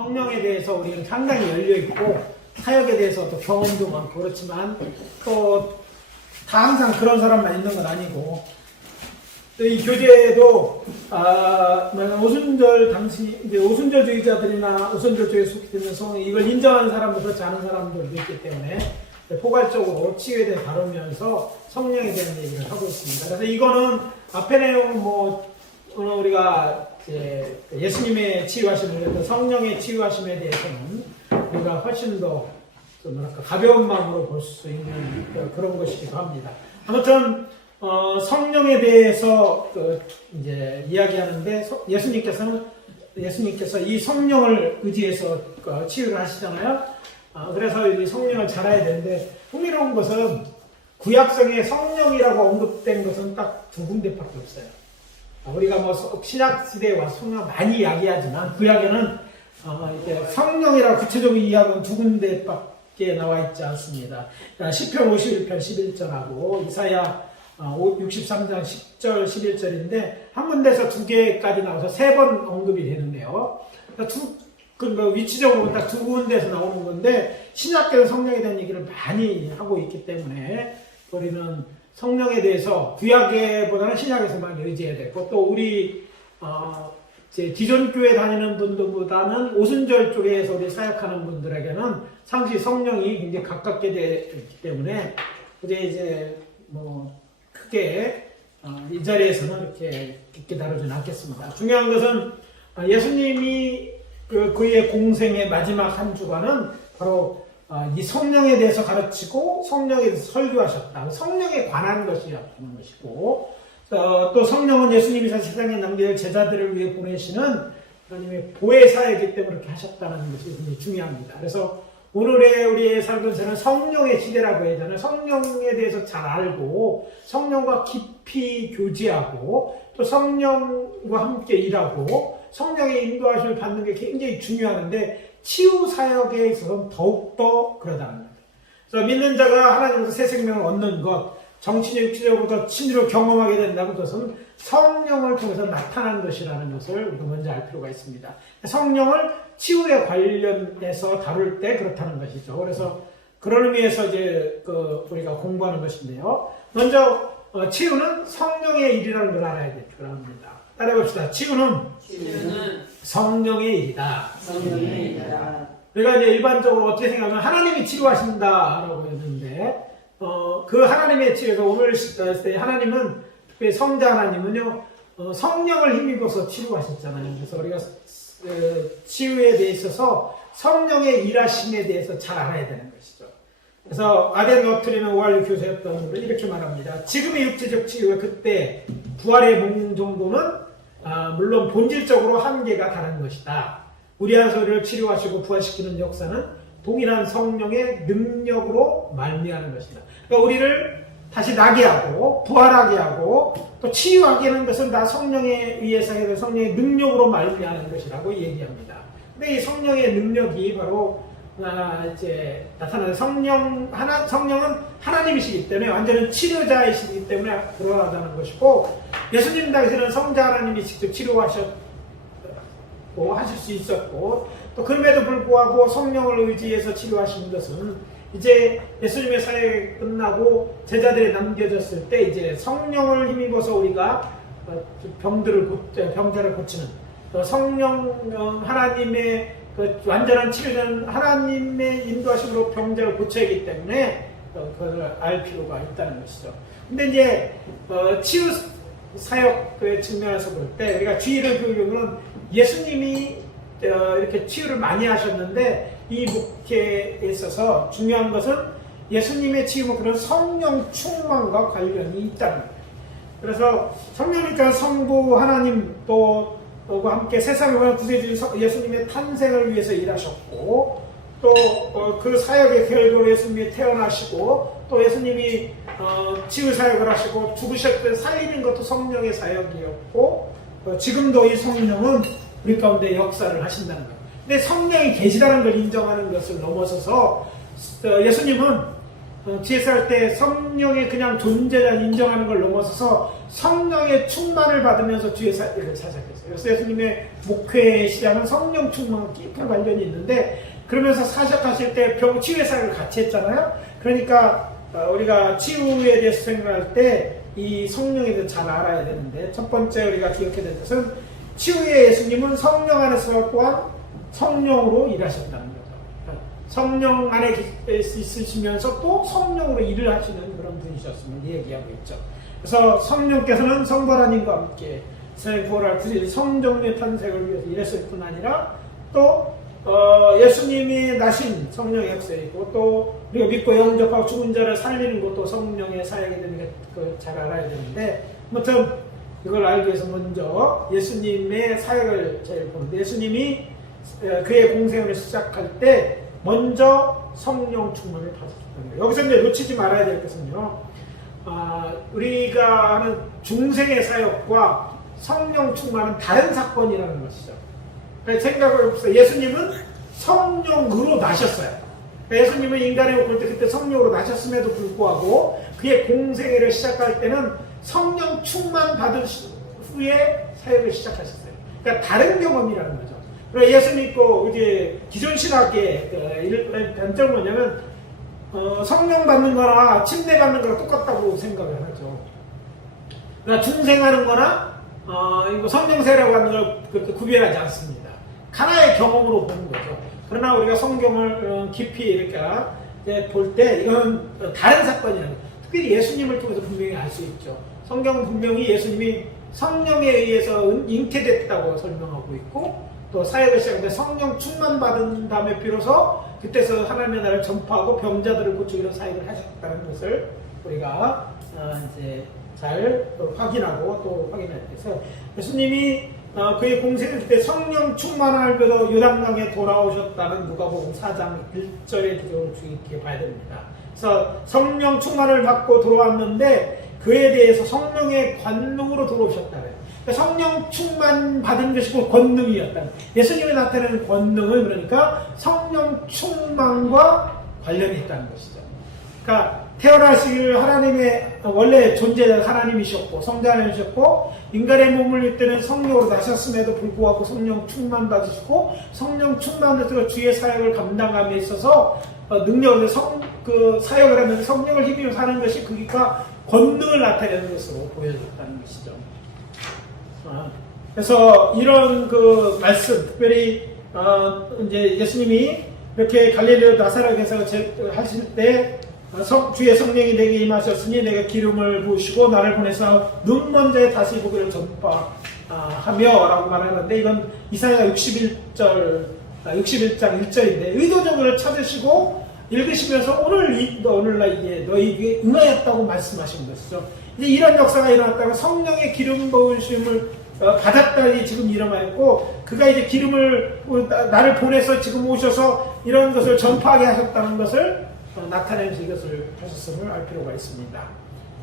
성령에 대해서 우리는 상당히 열려있고 사역에 대해서 또 경험도 많고 그렇지만 또 다 항상 그런 사람만 있는 건 아니고 또 이 교제도 오순절 당시 이제 오순절주의자들이나 오순절 쪽에 속해있는 성령 이걸 인정하는 사람도 그렇지 않은 사람들도 있기 때문에 포괄적으로 치유에 대해 다루면서 성령에 대한 얘기를 하고 있습니다. 그래서 이거는 앞에 내용은 우리가 이제 예수님의 치유하심을 성령의 치유하심에 대해서는 우리가 훨씬 더 가벼운 마음으로 볼 수 있는 그런 것이기도 합니다. 아무튼 성령에 대해서 이제 이야기하는데 예수님께서 이 성령을 의지해서 치유를 하시잖아요. 그래서 이 성령을 잘 알아야 되는데 흥미로운 것은 구약성에 성령이라고 언급된 것은 딱 두 군데밖에 없어요. 우리가 신약 시대에 와서 성령 많이 이야기하지만 구약에는 이제 성령이라고 구체적으로 이야기하는 두 군데밖에 나와 있지 않습니다. 시편 51편 11절하고 이사야 63장 10절 11절인데 한 군데에서 두 개까지 나와서 세 번 언급이 되는데요. 위치적으로 딱 두 군데에서 나오는 건데 신약계는 성령에 대한 얘기를 많이 하고 있기 때문에 우리는 성령에 대해서 구약에보다는 신약에서 많이 의지해야 되고 또 우리 기존 교회 다니는 분들보다는 오순절 쪽에서 우리 사역하는 분들에게는 상시 성령이 굉장히 가깝게 되기 때문에 이제 크게 이 자리에서는 이렇게 깊게 다루지는 않겠습니다. 중요한 것은 예수님이 그의 공생의 마지막 한 주간은 바로 이 성령에 대해서 가르치고 성령에 대해서 설교하셨다. 성령에 관한 것이었다는 것이고 또 성령은 예수님이 세상에 남길 제자들을 위해 보내시는 하나님의 보혜사이기 때문에 그렇게 하셨다는 것이 굉장히 중요합니다. 그래서 오늘의 우리의 살던 세는 성령의 시대라고 해야 되잖아요. 성령에 대해서 잘 알고 성령과 깊이 교제하고 또 성령과 함께 일하고 성령의 인도하심을 받는 게 굉장히 중요한데 치유 사역에 있어서는 더욱더 그러다는 겁니다. 그래서 믿는 자가 하나님께서 새 생명을 얻는 것, 정치적, 육체적으로 더 친밀로 경험하게 된다는 것은 성령을 통해서 나타나는 것이라는 것을 우리가 먼저 알 필요가 있습니다. 성령을 치유에 관련해서 다룰 때 그렇다는 것이죠. 그래서 그런 의미에서 이제 우리가 공부하는 것인데요. 먼저 치유는 성령의 일이라는 걸 알아야 될 줄 압니다. 따라해봅시다. 치유는 성령의 일이다. 성령의 일이다. 우리가 이제 일반적으로 어떻게 생각하면 하나님이 치료하신다라고 했는데 그 하나님의 치료가 오늘 시대 하나님은 특별히 성자 하나님은요 성령을 힘입어서 치료하셨잖아요. 그래서 우리가 치유에 대해 있어서 성령의 일하심에 대해서 잘 알아야 되는 것이죠. 그래서 아덴 너트리는 오할리 교수였던 분은 이렇게 말합니다. 지금의 육체적 치유와 그때 부활의 몸 정도는 물론 본질적으로 한계가 다른 것이다. 우리한 소리를 치료하시고 부활시키는 역사는 동일한 성령의 능력으로 말미암는 것이다. 그러니까 우리를 다시 나게 하고 부활하게 하고 또 치유하게 하는 것은 다 성령에 의해서 해서 성령의 능력으로 말미암는 것이라고 얘기합니다. 근데 이 성령의 능력이 바로 이제 나타나는 성령은 하나님이시기 때문에 완전히 치료자이시기 때문에 그러하다는 것이고 예수님 당시에는 성자 하나님이 직접 치료하셨고 하실 수 있었고 또 그럼에도 불구하고 성령을 의지해서 치료하신 것은 이제 예수님의 사역이 끝나고 제자들이 남겨졌을 때 이제 성령을 힘입어서 우리가 병자를 고치는 성령 하나님의 완전한 치료자는 하나님의 인도하심으로 병자를 고쳐야 하기 때문에 그걸 알 필요가 있다는 것이죠. 근데 이제 치유 사역의 측면에서 볼 때 우리가 주의를 교육은 예수님이 이렇게 치유를 많이 하셨는데 이 목회에 있어서 중요한 것은 예수님의 치유는 그런 성령 충만과 관련이 있다는 거예요. 그래서 성령이니까 성부 하나님 또 함께 세상을 구세주신 예수님의 탄생을 위해서 일하셨고 또 그 사역의 결과로 예수님이 태어나시고 또 예수님이 치유 사역을 하시고 죽으셨을 때 살리는 것도 성령의 사역이었고 지금도 이 성령은 우리 가운데 역사를 하신다는 거예요. 근데 성령이 계시다는 걸 인정하는 것을 넘어서서 예수님은 지혜살 때 성령의 그냥 존재를 인정하는 걸 넘어서서 성령의 충만을 받으면서 주의사역을 시작했어요. 그래서 예수님의 목회의 시작은 성령 충만과 깊은 관련이 있는데, 그러면서 사역하실 때 치유의 사역을 같이 했잖아요. 그러니까 우리가 치유에 대해서 생각할 때 이 성령에 대해서 잘 알아야 되는데, 첫 번째 우리가 기억해야 될 것은 치유의 예수님은 성령 안에서 또한 성령으로 일하셨다는 거죠. 성령 안에 있으시면서 또 성령으로 일을 하시는 그런 분이셨음을 얘기하고 있죠. 그래서 성령께서는 성부 하나님과 함께 구원할 성정의 탄생을 위해서 일했을 뿐 아니라 또 예수님이 나신 성령의 역사이고, 또 우리가 믿고 영접하고 죽은 자를 살리는 것도 성령의 사역이 되는 게 잘 알아야 되는데, 아무튼 이걸 알기 위해서 먼저 예수님의 사역을 제일 보는데, 예수님이 그의 공생을 시작할 때 먼저 성령 충만을 받았다는 거예요. 여기서 이제 놓치지 말아야 될 것은요, 우리가 하는 중생의 사역과 성령 충만은 다른 사건이라는 것이죠. 생각을 해보세요. 예수님은 성령으로 나셨어요. 예수님은 인간의 옷을 때 그때 성령으로 나셨음에도 불구하고 그의 공생애를 시작할 때는 성령 충만 받은 후에 사역을 시작하셨어요. 그러니까 다른 경험이라는 거죠. 그리고 예수 믿고 이제 기존 신학의 단점은 뭐냐면 성령 받는 거나 침례 받는 거랑 똑같다고 생각을 하죠. 그러니까 중생하는 거나 성령세라고 하는 걸 그렇게 구별하지 않습니다. 하나의 경험으로 보는 거죠. 그러나 우리가 성경을 깊이 이렇게 볼 때 이건 다른 사건이라는 거예요. 특히 예수님을 통해서 분명히 알 수 있죠. 성경은 분명히 예수님이 성령에 의해서 잉태됐다고 설명하고 있고, 또 사역을 시작하는데 성령 충만 받은 다음에 비로소 그때서 하나님의 나라를 전파하고 병자들을 고치고 이런 사역을 하셨다는 것을 우리가 이제 잘 확인하고 또 확인할 때, 그래서 예수님이 그의 공생일 때 성령 충만을 받아 요단강에 돌아오셨다는 누가복음 4장 1절의 기적을 주의 깊게 봐야 됩니다. 그래서 성령 충만을 받고 돌아왔는데 그에 대해서 성령의 권능으로 들어오셨다는, 그러니까 성령 충만 받은 것이 그 권능이었다는, 예수님이 나타내는 권능은 그러니까 성령 충만과 관련이 있다는 것이죠. 그러니까 태어나시길 하나님의 원래 존재자 하나님이셨고 성자 하나님이셨고, 인간의 몸을 입을 때는 성령으로 나셨음에도 불구하고 성령 충만 받으시고, 성령 충만으로 주의 사역을 감당함에 있어서 능력을 그 사역을 하면서 성령을 힘입어 사는 것이 그러니까 권능을 나타내는 것으로 보여졌다는 것이죠. 그래서 이런 그 말씀, 특별히 이제 예수님이 이렇게 갈릴리 나사렛에서 하실 때 주의 성령이 내게 임하셨으니 내가 기름을 부으시고 나를 보내서 눈먼 자의 다시 보기를 전파하며 라고 말하는데, 이건 이사야 61장 1절인데 의도적으로 찾으시고 읽으시면서 오늘날 이제 너희에게 응하였다고 말씀하신 것이죠. 이제 이런 역사가 일어났다가 성령의 기름 부으심을 받았다니 지금 일어나있고, 그가 이제 기름을 나를 보내서 지금 오셔서 이런 것을 전파하게 하셨다는 것을 나타내면서 이것을 하셨음을 알 필요가 있습니다.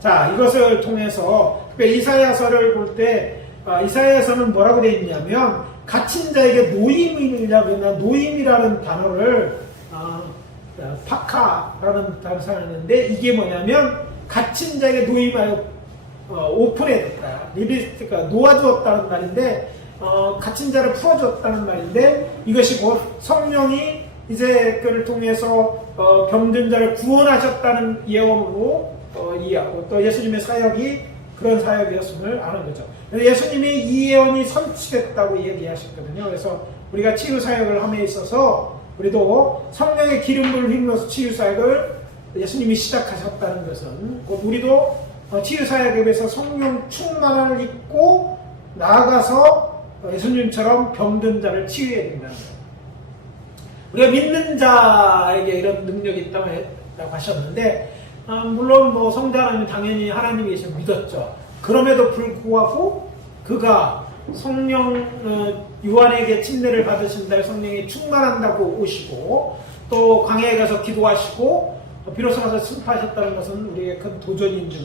자, 이것을 통해서 이사야서를 볼 때 이사야서는 뭐라고 되어 있냐면 갇힌 자에게 노임이라고, 노임이라는 단어를 파카라는 단어를 사용했는데, 이게 뭐냐면 갇힌 자에게 노임하여 오픈해줬다, 리비스트가 놓아주었다는 말인데, 갇힌 자를 풀어줬다는 말인데, 이것이 곧 성령이 이제 그를 통해서 병든 자를 구원하셨다는 예언으로 이해하고, 또 예수님의 사역이 그런 사역이었음을 아는 거죠. 예수님이 이 예언이 성취됐다고 얘기하셨거든요. 그래서 우리가 치유 사역을 함에 있어서 우리도 성령의 기름을 힘입어서 치유 사역을 예수님이 시작하셨다는 것은 곧 우리도 치유 사역에 대해서 성령 충만을 입고 나아가서 예수님처럼 병든 자를 치유해야 된다는 거예요. 우리가 믿는 자에게 이런 능력이 있다고 하셨는데, 물론 뭐 성자 하나님은 당연히 하나님이 계셔 믿었죠. 그럼에도 불구하고 그가 성령 요한에게 침례를 받으신다, 성령이 충만한다고 오시고 또 광야에 가서 기도하시고 비로소 가서 승파하셨다는 것은 우리에게 큰 도전인 줄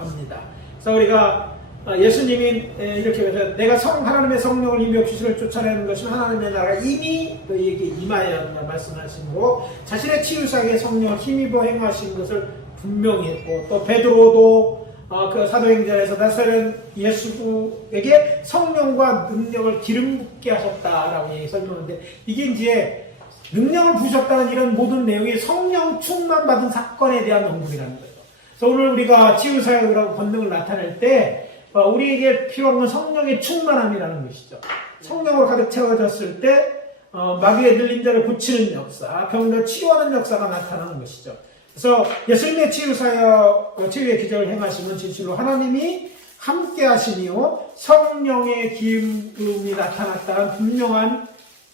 압니다. 그래서 우리가 예수님이 이렇게 해서 내가 하나님의 성령을 임하여 귀신을 쫓아내는 것은 하나님의 나라가 이미 너희에게 임하였다 말씀하시므로 자신의 치유사역에 성령을 힘입어 행하신 것을 분명히 했고, 또 베드로도 그 사도행전에서 나사렛 예수에게 성령과 능력을 기름 붓게 하셨다라고 설명하는데, 이게 이제 능력을 부으셨다는 이런 모든 내용이 성령 충만 받은 사건에 대한 언급이라는 거예요. 그래서 오늘 우리가 치유사역을 하고 권능을 나타낼 때 우리에게 필요한 건 성령의 충만함이라는 것이죠. 성령으로 가득 채워졌을 때 마귀의 들린 자를 고치는 역사, 병을 치유하는 역사가 나타나는 것이죠. 그래서 예수님의 치유의 기적을 행하시면 진실로 하나님이 함께 하시니요 성령의 기름이 나타났다는 분명한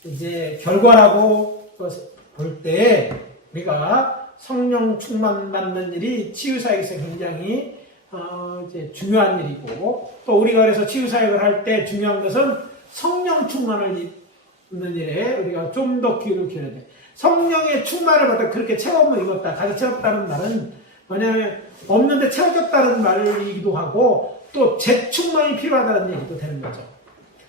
이제 결과라고 볼 때, 우리가 성령 충만 받는 일이 치유사역에서 굉장히 이제 중요한 일이고, 또 우리가 그래서 치유사역을 할 때 중요한 것은 성령 충만을 입는 일에 우리가 좀 더 기울여야 돼. 성령의 충만을 받아 그렇게 채움을 입었다, 가득 채웠다는 말은 뭐냐면 없는데 채워졌다는 말이기도 하고, 또 재충만이 필요하다는 얘기도 되는 거죠.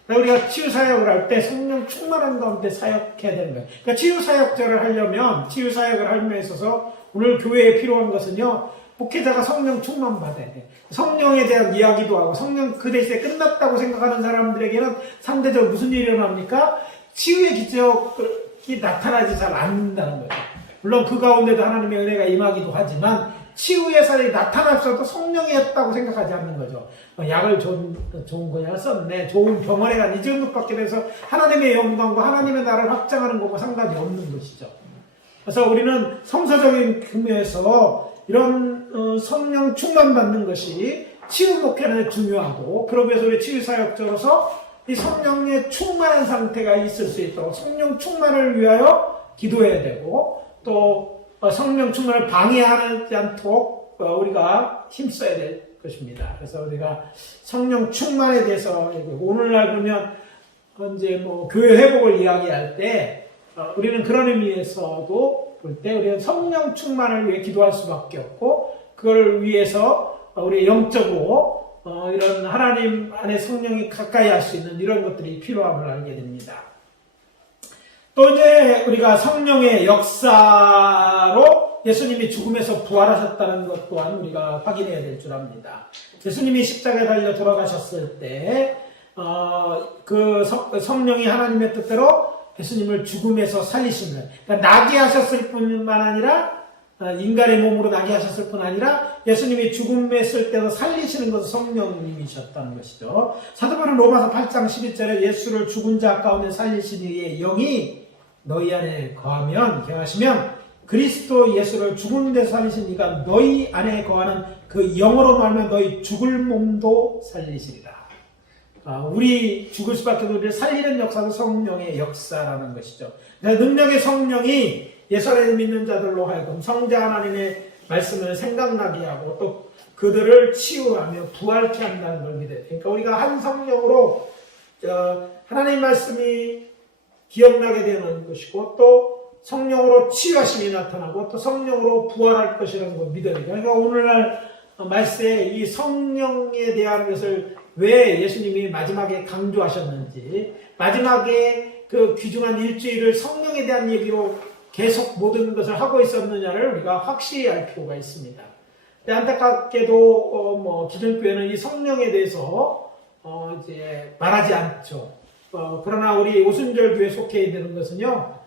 우리가 치유사역을 할 때 성령 충만한 가운데 사역해야 되는 거예요. 그러니까 치유사역자를 하려면, 치유사역을 함에 있어서 오늘 교회에 필요한 것은요, 목회자가 성령 충만 받아야 돼. 성령에 대한 이야기도 하고, 성령 그 대신에 끝났다고 생각하는 사람들에게는 상대적으로 무슨 일이 일어납니까? 치유의 기적이 나타나지 잘 않는다는 거예요. 물론 그 가운데도 하나님의 은혜가 임하기도 하지만, 치유의 사역이 나타났어도 성령이 했다고 생각하지 않는 거죠. 약을 좋은 거냐 썼네, 좋은 병원에 간 이 정도밖에 돼서 하나님의 영광과 하나님의 나라를 확장하는 것과 상관이 없는 것이죠. 그래서 우리는 성서적인 의미에서 이런 성령 충만 받는 것이 치유 목회는 중요하고, 그러기 위해서 우리 치유사역자로서 이 성령의 충만한 상태가 있을 수 있도록 성령 충만을 위하여 기도해야 되고, 또 성령 충만을 방해하지 않도록 우리가 힘써야 될 것입니다. 그래서 우리가 성령 충만에 대해서 오늘날 그러면 이제 교회 회복을 이야기할 때 우리는 그런 의미에서도 볼 때 우리는 성령 충만을 위해 기도할 수밖에 없고, 그걸 위해서 우리 영적으로 이런 하나님 안에 성령이 가까이 할 수 있는 이런 것들이 필요함을 알게 됩니다. 또 이제 우리가 성령의 역사로 예수님이 죽음에서 부활하셨다는 것 또한 우리가 확인해야 될 줄 압니다. 예수님이 십자가에 달려 돌아가셨을 때 그 성령이 하나님의 뜻대로 예수님을 죽음에서 살리신 거예요. 그러니까 나게 하셨을 뿐만 아니라, 인간의 몸으로 나게 하셨을 뿐 아니라 예수님이 죽음에 있을 때도 살리시는 것은 성령님이셨다는 것이죠. 사도 바울은 로마서 8장 11절에 예수를 죽은 자 가운데 살리신 이의 영이 너희 안에 거하시면 그리스도 예수를 죽은 데 살리신 이가 너희 안에 거하는 그 영으로 말하면 너희 죽을 몸도 살리시리라. 우리 죽을 수밖에 없는 우리를 살리는 역사도 성령의 역사라는 것이죠. 능력의 성령이 예수 안에 믿는 자들로 하여금 성자 하나님의 말씀을 생각나게 하고, 또 그들을 치유하며 부활케 한다는 걸 믿어요. 그러니까 우리가 한 성령으로 하나님 말씀이 기억나게 되는 것이고, 또 성령으로 치유하심이 나타나고, 또 성령으로 부활할 것이라는 걸 믿어야 돼요. 그러니까 오늘날 말씀에 이 성령에 대한 것을 왜 예수님이 마지막에 강조하셨는지, 마지막에 그 귀중한 일주일을 성령에 대한 얘기로 계속 모든 것을 하고 있었느냐를 우리가 확실히 알 필요가 있습니다. 안타깝게도 기존교회는 이 성령에 대해서 이제 말하지 않죠. 그러나 우리 오순절 교회 속해 있는 것은요,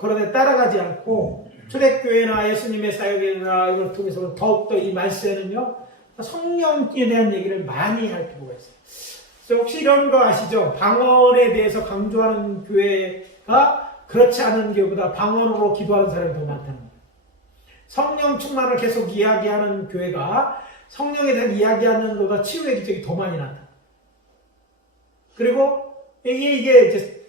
그런 데 따라가지 않고 초대교회나 예수님의 사역이나 이걸 통해서 더욱더 이 말세는요, 성령에 대한 얘기를 많이 할 필요가 있어요. 혹시 이런 거 아시죠? 방언에 대해서 강조하는 교회가 그렇지 않은 교회보다 방언으로 기도하는 사람이 더 많다는 거예요. 성령 충만을 계속 이야기하는 교회가 성령에 대한 이야기하는 것보다 치유의 기적이 더 많이 나타나. 그리고 이게 이제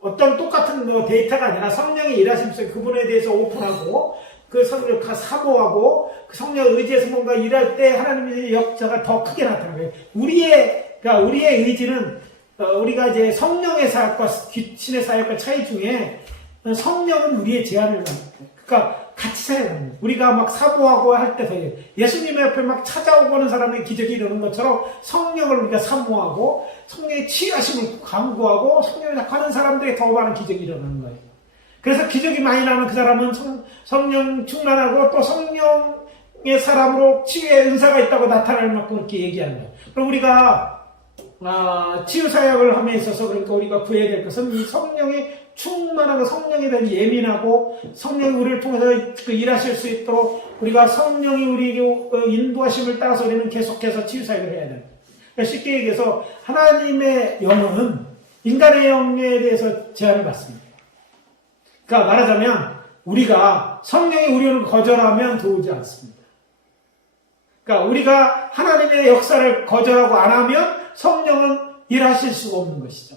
어떤 똑같은 데이터가 아니라 성령의 일하심에서 그분에 대해서 오픈하고, 그 성령을 사모하고, 그 성령을 의지해서 뭔가 일할 때 하나님의 역사가 더 크게 나타나는 거예요. 우리의 의지는, 우리가 이제 성령의 사역과 귀신의 사역과 차이 중에 성령은 우리의 제한을 그러니까 같이 사역하는 거예요. 우리가 막 사모하고 할 때서 예수님의 옆에 막 찾아오고는 사람의 기적이 이러는 것처럼 성령을 우리가 사모하고 성령의 치유하심을 간구하고 성령을 하는 사람들이 더 많은 기적이 일어나는 거예요. 그래서 기적이 많이 나면 그 사람은 성령 충만하고 또 성령의 사람으로 치유의 은사가 있다고 나타날 만큼 그렇게 얘기하는 거예요. 그럼 우리가 치유 사역을 함에 있어서 그러니까 우리가 구해야 될 것은 이 성령이 충만하고 성령에 대한 예민하고 성령이 우리를 통해서 일하실 수 있도록 우리가 성령이 우리에게 인도하심을 따라서 우리는 계속해서 치유 사역을 해야 됩니다. 그러니까 쉽게 얘기해서 하나님의 영은 인간의 영에 대해서 제한을 받습니다. 그러니까 말하자면 우리가 성령이 우리를 거절하면 도우지 않습니다. 그러니까 우리가 하나님의 역사를 거절하고 안 하면 성령은 일하실 수가 없는 것이죠.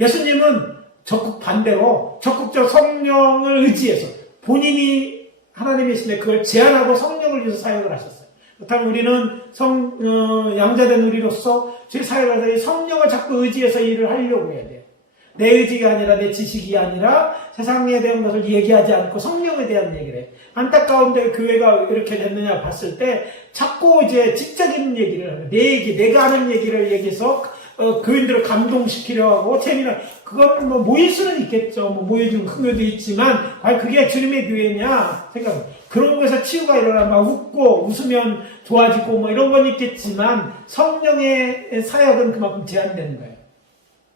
예수님은 적극 반대로 적극적 성령을 의지해서 본인이 하나님이신데 그걸 제한하고 성령을 위해서 사역을 하셨어요. 그렇다면 우리는 양자된 우리로서 제 사역을 해서 성령을 자꾸 의지해서 일을 하려고 해야 돼요. 내 의지가 아니라 내 지식이 아니라 세상에 대한 것을 얘기하지 않고 성령에 대한 얘기를 해요. 안타까운데 교회가 이렇게 됐느냐 봤을 때 자꾸 이제 지적인 얘기를 하고 내 얘기, 내가 하는 얘기를 얘기해서 교인들을 감동시키려 하고 재미나 그건 뭐 모일 수는 있겠죠. 뭐 모여주는 큰 교회도 있지만 과연 그게 주님의 교회냐 생각. 그런 것에서 치유가 일어나면 막 웃고 웃으면 좋아지고 뭐 이런 건 있겠지만 성령의 사역은 그만큼 제한되는 거예요.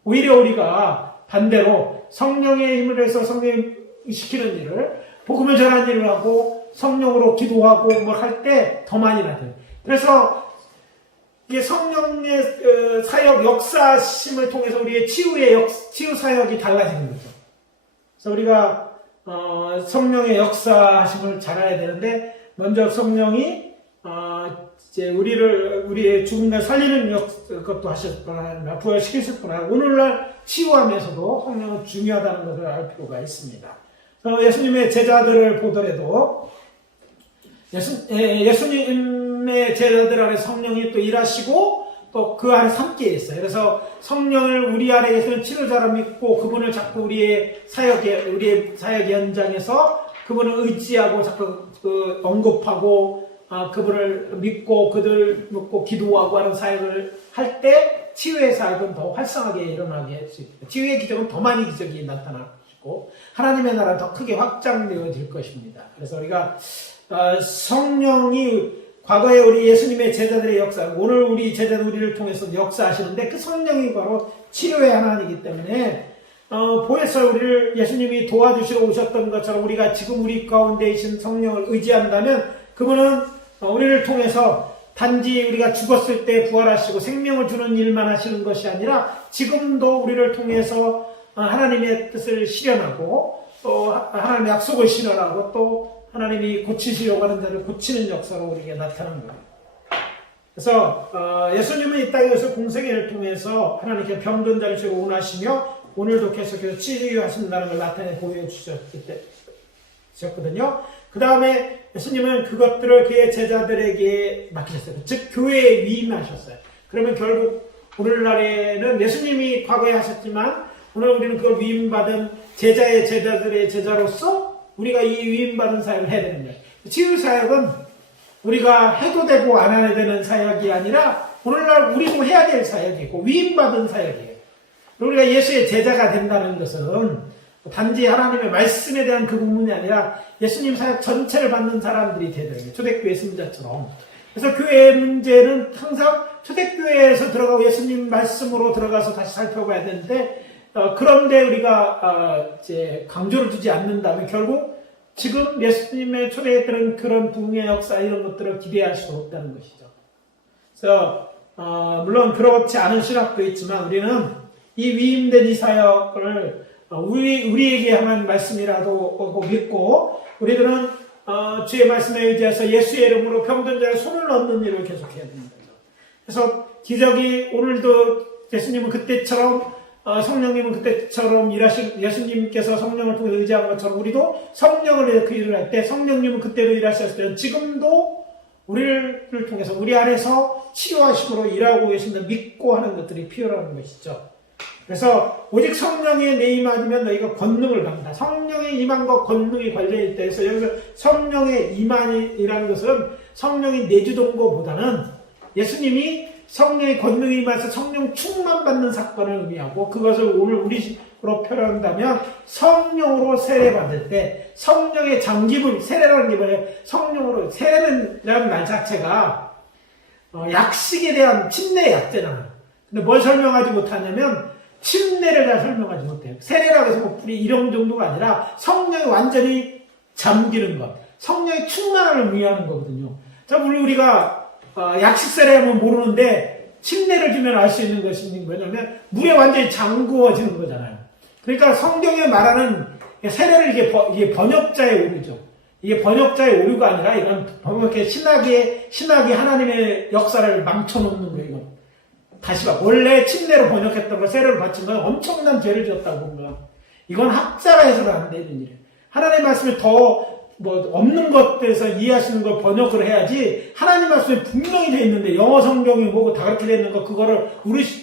오히려 우리가 반대로 성령의 힘을 해서 성령이 시키는 일을 복음을 전하는 일을 하고 성령으로 기도하고 뭐 할 때 더 많이 나타나요. 그래서 이게 성령의 사역 역사심을 통해서 우리의 치유 사역이 달라지는 거죠. 그래서 우리가 성령의 역사심을 잘 알아야 되는데 먼저 성령이 이제 우리의 죽은 날 살리는 것도 하실 뿐 아니라 부활시키실 뿐 아니라 오늘날 치유하면서도 성령은 중요하다는 것을 알 필요가 있습니다. 예수님의 제자들을 보더라도 예수님의 제자들 안에 성령이 또 일하시고 또 그 안에 함께 있어요. 그래서 성령을 우리 안에 계시는 치료자로 믿고 그분을 자꾸 우리의 사역 현장에서 그분을 의지하고 자꾸 언급하고 그분을 믿고 그들 믿고 기도하고 하는 사역을 할 때 치유의 사역은 더 활성하게 일어나게 할 수 있습니다. 치유의 기적은 더 많이 기적이 나타날 것이고 하나님의 나라는 더 크게 확장되어질 것입니다. 그래서 우리가 성령이 과거에 우리 예수님의 제자들의 역사, 오늘 우리 제자들 우리를 통해서 역사하시는데 그 성령이 바로 치료의 하나님이기 때문에 보혜서 우리를 예수님이 도와주시러 오셨던 것처럼 우리가 지금 우리 가운데 계신 성령을 의지한다면 그분은 우리를 통해서 단지 우리가 죽었을 때 부활하시고 생명을 주는 일만 하시는 것이 아니라 지금도 우리를 통해서 하나님의 뜻을 실현하고 또 하나님의 약속을 실현하고 또 하나님이 고치시려고 하는 자를 고치는 역사로 우리에게 나타나는 거예요. 그래서 예수님은 이 땅에서 공생애를 통해서 하나님께 병든 자를 주로 원하시며 오늘도 계속해서 치유하신다는 걸 나타내 보여주셨거든요. 그 다음에 예수님은 그것들을 그의 제자들에게 맡기셨어요. 즉 교회에 위임하셨어요. 그러면 결국 오늘날에는 예수님이 과거에 하셨지만 오늘 우리는 그걸 위임받은 제자의 제자들의 제자로서 우리가 이 위임받은 사역을 해야 되는 거예요. 치유 사역은 우리가 해도 되고 안 해야 되는 사역이 아니라 오늘날 우리도 해야 될 사역이고 위임받은 사역이에요. 우리가 예수의 제자가 된다는 것은 단지 하나님의 말씀에 대한 그 부분이 아니라 예수님 사역 전체를 받는 사람들이 되는 거예요. 초대교회 승자처럼. 그래서 교회의 문제는 항상 초대교회에서 들어가고 예수님 말씀으로 들어가서 다시 살펴봐야 되는데 그런데 우리가 이제 강조를 두지 않는다면 결국 지금 예수님의 초대했던 그런 부흥의 역사 이런 것들을 기대할 수 없다는 것이죠. 그래서 물론 그렇지 않은 신학도 있지만 우리는 이 위임된 이 사역을 우리에게 하는 말씀이라도 믿고 우리들은 주의 말씀에 의지해서 예수의 이름으로 병든 자의 손을 넣는 일을 계속해야 됩니다. 그래서 기적이 오늘도 예수님은 그때처럼 성령님은 그때처럼 예수님께서 성령을 통해 의지한 것처럼 우리도 성령을 그 일을 할 때 성령님은 그때도 일하셨을 때 지금도 우리를 통해서 우리 안에서 치유하심으로 일하고 계신다 믿고 하는 것들이 필요한 것이죠. 그래서 오직 성령의 내 임하면 너희가 권능을 받는다. 성령의 임함과 권능이 관련이 있다 해서 여기서 성령의 임함이라는 것은 성령이 내주던 것보다는 예수님이 성령의 권능이 임해서 성령 충만 받는 사건을 의미하고, 그것을 오늘 우리로 표현한다면 성령으로 세례받을 때 성령의 잠김을, 세례라는 게 뭐예요? 성령으로, 세례라는 말 자체가 약식에 대한 침례의 약재잖아요. 근데 뭘 설명하지 못하냐면 침례를 잘 설명하지 못해요. 세례라고 해서 뭐 불이 이런 정도가 아니라 성령이 완전히 잠기는 것, 성령의 충만함을 의미하는 거거든요. 자, 물론 우리가 약식 세례하면 모르는데 침례를 주면 알 수 있는 것이 뭐냐면 물에 완전히 잠그어지는 거잖아요. 그러니까 성경에 말하는 세례를 이게 번역자의 오류죠. 이게 번역자의 오류가 아니라 이건 이렇게 신학이 하나님의 역사를 망쳐놓는 거예요. 다시 봐. 원래 침례로 번역했던 걸 세례로 바친 건 엄청난 죄를 지었다고 본 거야. 이건 학자가 해서는 안 되는 일이에요. 하나님의 말씀을 더 없는 것들에서 이해하시는 걸 번역을 해야지, 하나님 말씀에 분명히 되어 있는데 영어 성경이 뭐고 다 그렇게 되어 있는 거, 그거를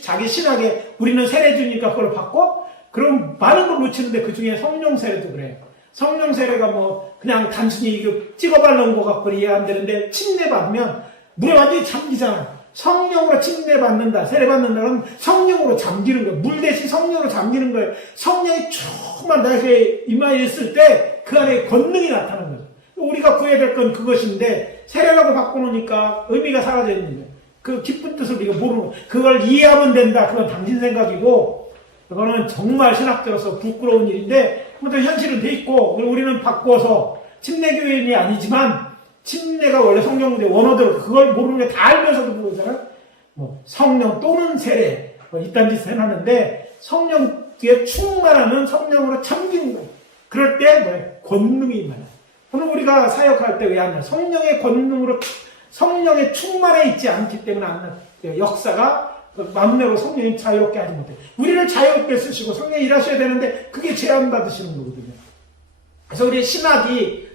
자기 신학에 우리는 세례 주니까 그걸 받고, 그럼 많은 걸 놓치는데 그 중에 성령 세례도 그래요. 성령 세례가 그냥 단순히 이거 찍어 바르는 거 갖고 이해 안 되는데, 침례 받으면 물에 완전히 잠기잖아. 성령으로 침례 받는다, 세례 받는다는 성령으로 잠기는 거예요. 물 대신 성령으로 잠기는 거예요. 성령이 조금만 나에게 임하여 있을 때 그 안에 권능이 나타나는 거죠. 우리가 구해야 될 건 그것인데 세례라고 바꿔놓으니까 의미가 사라져 있는 거예요. 그 깊은 뜻을 우리가 모르는 거예요. 그걸 이해하면 된다, 그건 당신 생각이고, 그거는 정말 신학자로서 부끄러운 일인데 아무튼 현실은 돼 있고, 우리는 바꿔서 침례교인이 아니지만 침례가 원래 성경 문제 원어대로 그걸 모르는 게 다 알면서도 그러잖아요. 성령 또는 세례 이딴 짓을 해놨는데, 성령에 충만하면 성령으로 잠기는 거예요. 그럴 때 권능이 임하는. 오늘 우리가 사역할 때 왜 안 나? 성령의 권능으로, 성령의 충만해 있지 않기 때문에 안 나. 역사가 마음대로 성령이 자유롭게 하지 못해. 우리를 자유롭게 쓰시고 성령이 일하셔야 되는데 그게 제한받으시는 거거든요. 그래서 우리 신학이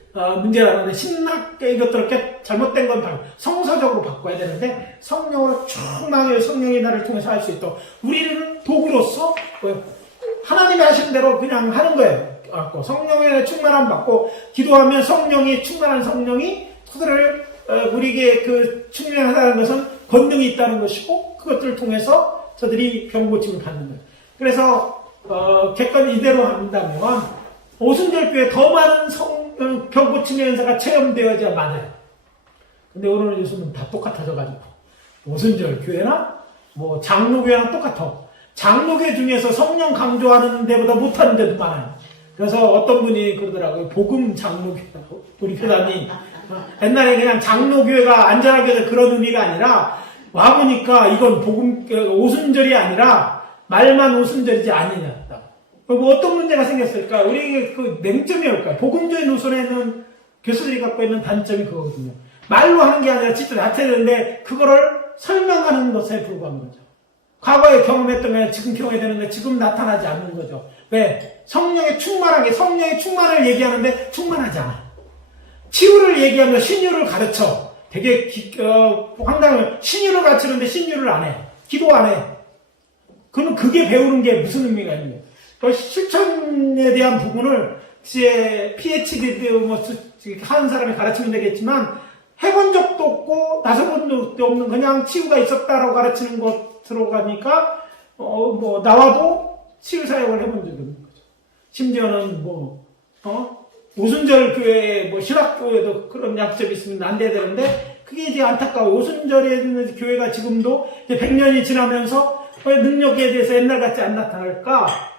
문제라는데, 신학의 이것들을 이렇게 잘못된 건 바로 성서적으로 바꿔야 되는데, 성령으로 충만하게 성령이 나를 통해서 할 수 있도록 우리는 도구로서 하나님이 하신 대로 그냥 하는 거예요. 성령의 충만함 받고 기도하면 성령이, 충만한 성령이 그들을 우리에게 그 충만하다는 것은 권능이 있다는 것이고, 그것들을 통해서 저들이 병고침을 받는 거예요. 그래서 객관 이대로 한다면 오순절교회 더 많은 병고침의 은사가 체험되어야지 맞아요. 근데 오늘 요즘은 다 똑같아져가지고 오순절 교회나 장로교회랑 똑같아. 장로교회 중에서 성령 강조하는 데보다 못하는 데도 많아요. 그래서 어떤 분이 그러더라고요. 복음 장로교회라고. 우리 교단이 옛날에 그냥 장로교회가 안전하게 그런 의미가 아니라 와보니까 이건 복음 오순절이 아니라 말만 오순절이지 아니냐. 어떤 문제가 생겼을까? 우리에게 그 맹점이 올까요? 복음적인 노선에는 교수들이 갖고 있는 단점이 그거거든요. 말로 하는 게 아니라 직접 나타내는데 그거를 설명하는 것에 불과한 거죠. 과거에 경험했던 게 지금 경험해야 되는데 지금 나타나지 않는 거죠. 왜? 성령의 충만을 얘기하는데 충만하지 않아. 치유를 얘기하면 신유를 가르쳐. 되게 황당해요. 신유를 가르치는데 신유를 안 해. 기도 안 해. 그러면 그게 배우는 게 무슨 의미가 있는 거예요? 실천에 대한 부분을 이제 PhD 하는 사람이 가르치면 되겠지만, 해본 적도 없고 나서본 적도 없는 그냥 치유가 있었다라고 가르치는 것으로 가니까 나와도 치유 사역을 해본 적이 없는 거죠. 심지어는 오순절 교회 신학교에도 그런 약점이 있으면 안 돼야 되는데, 그게 이제 안타까워요. 오순절에 있는 교회가 지금도 이제 100년이 지나면서 왜 능력에 대해서 옛날 같지 안 나타날까?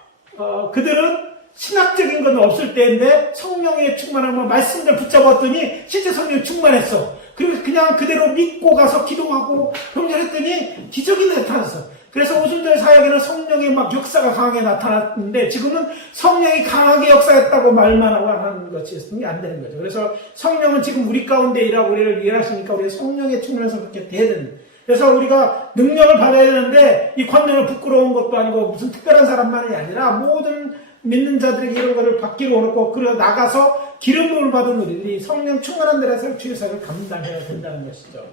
그들은 신학적인 건 없을 때인데 성령의 충만함을 말씀을 붙잡았더니 실제 성령이 충만했어. 그리고 그냥 그대로 믿고 가서 기도하고 경전했더니 기적이 나타났어. 그래서 오순절 사역에는 성령의 역사가 강하게 나타났는데, 지금은 성령이 강하게 역사했다고 말만 하고 하는 것이 안 되는 거죠. 그래서 성령은 지금 우리 가운데 일하고 우리를 일하시니까 우리가 성령의 충만해서 그렇게 돼야 되는 거예요. 그래서 우리가 능력을 받아야 되는데, 이 권능을 부끄러운 것도 아니고 무슨 특별한 사람만이 아니라 모든 믿는 자들에게 이런 것을 받기로 오고, 그리고 나가서 기름부음을 받은 우리들이 성령 충만한 데라서 주의사를 감당해야 된다는 것이죠.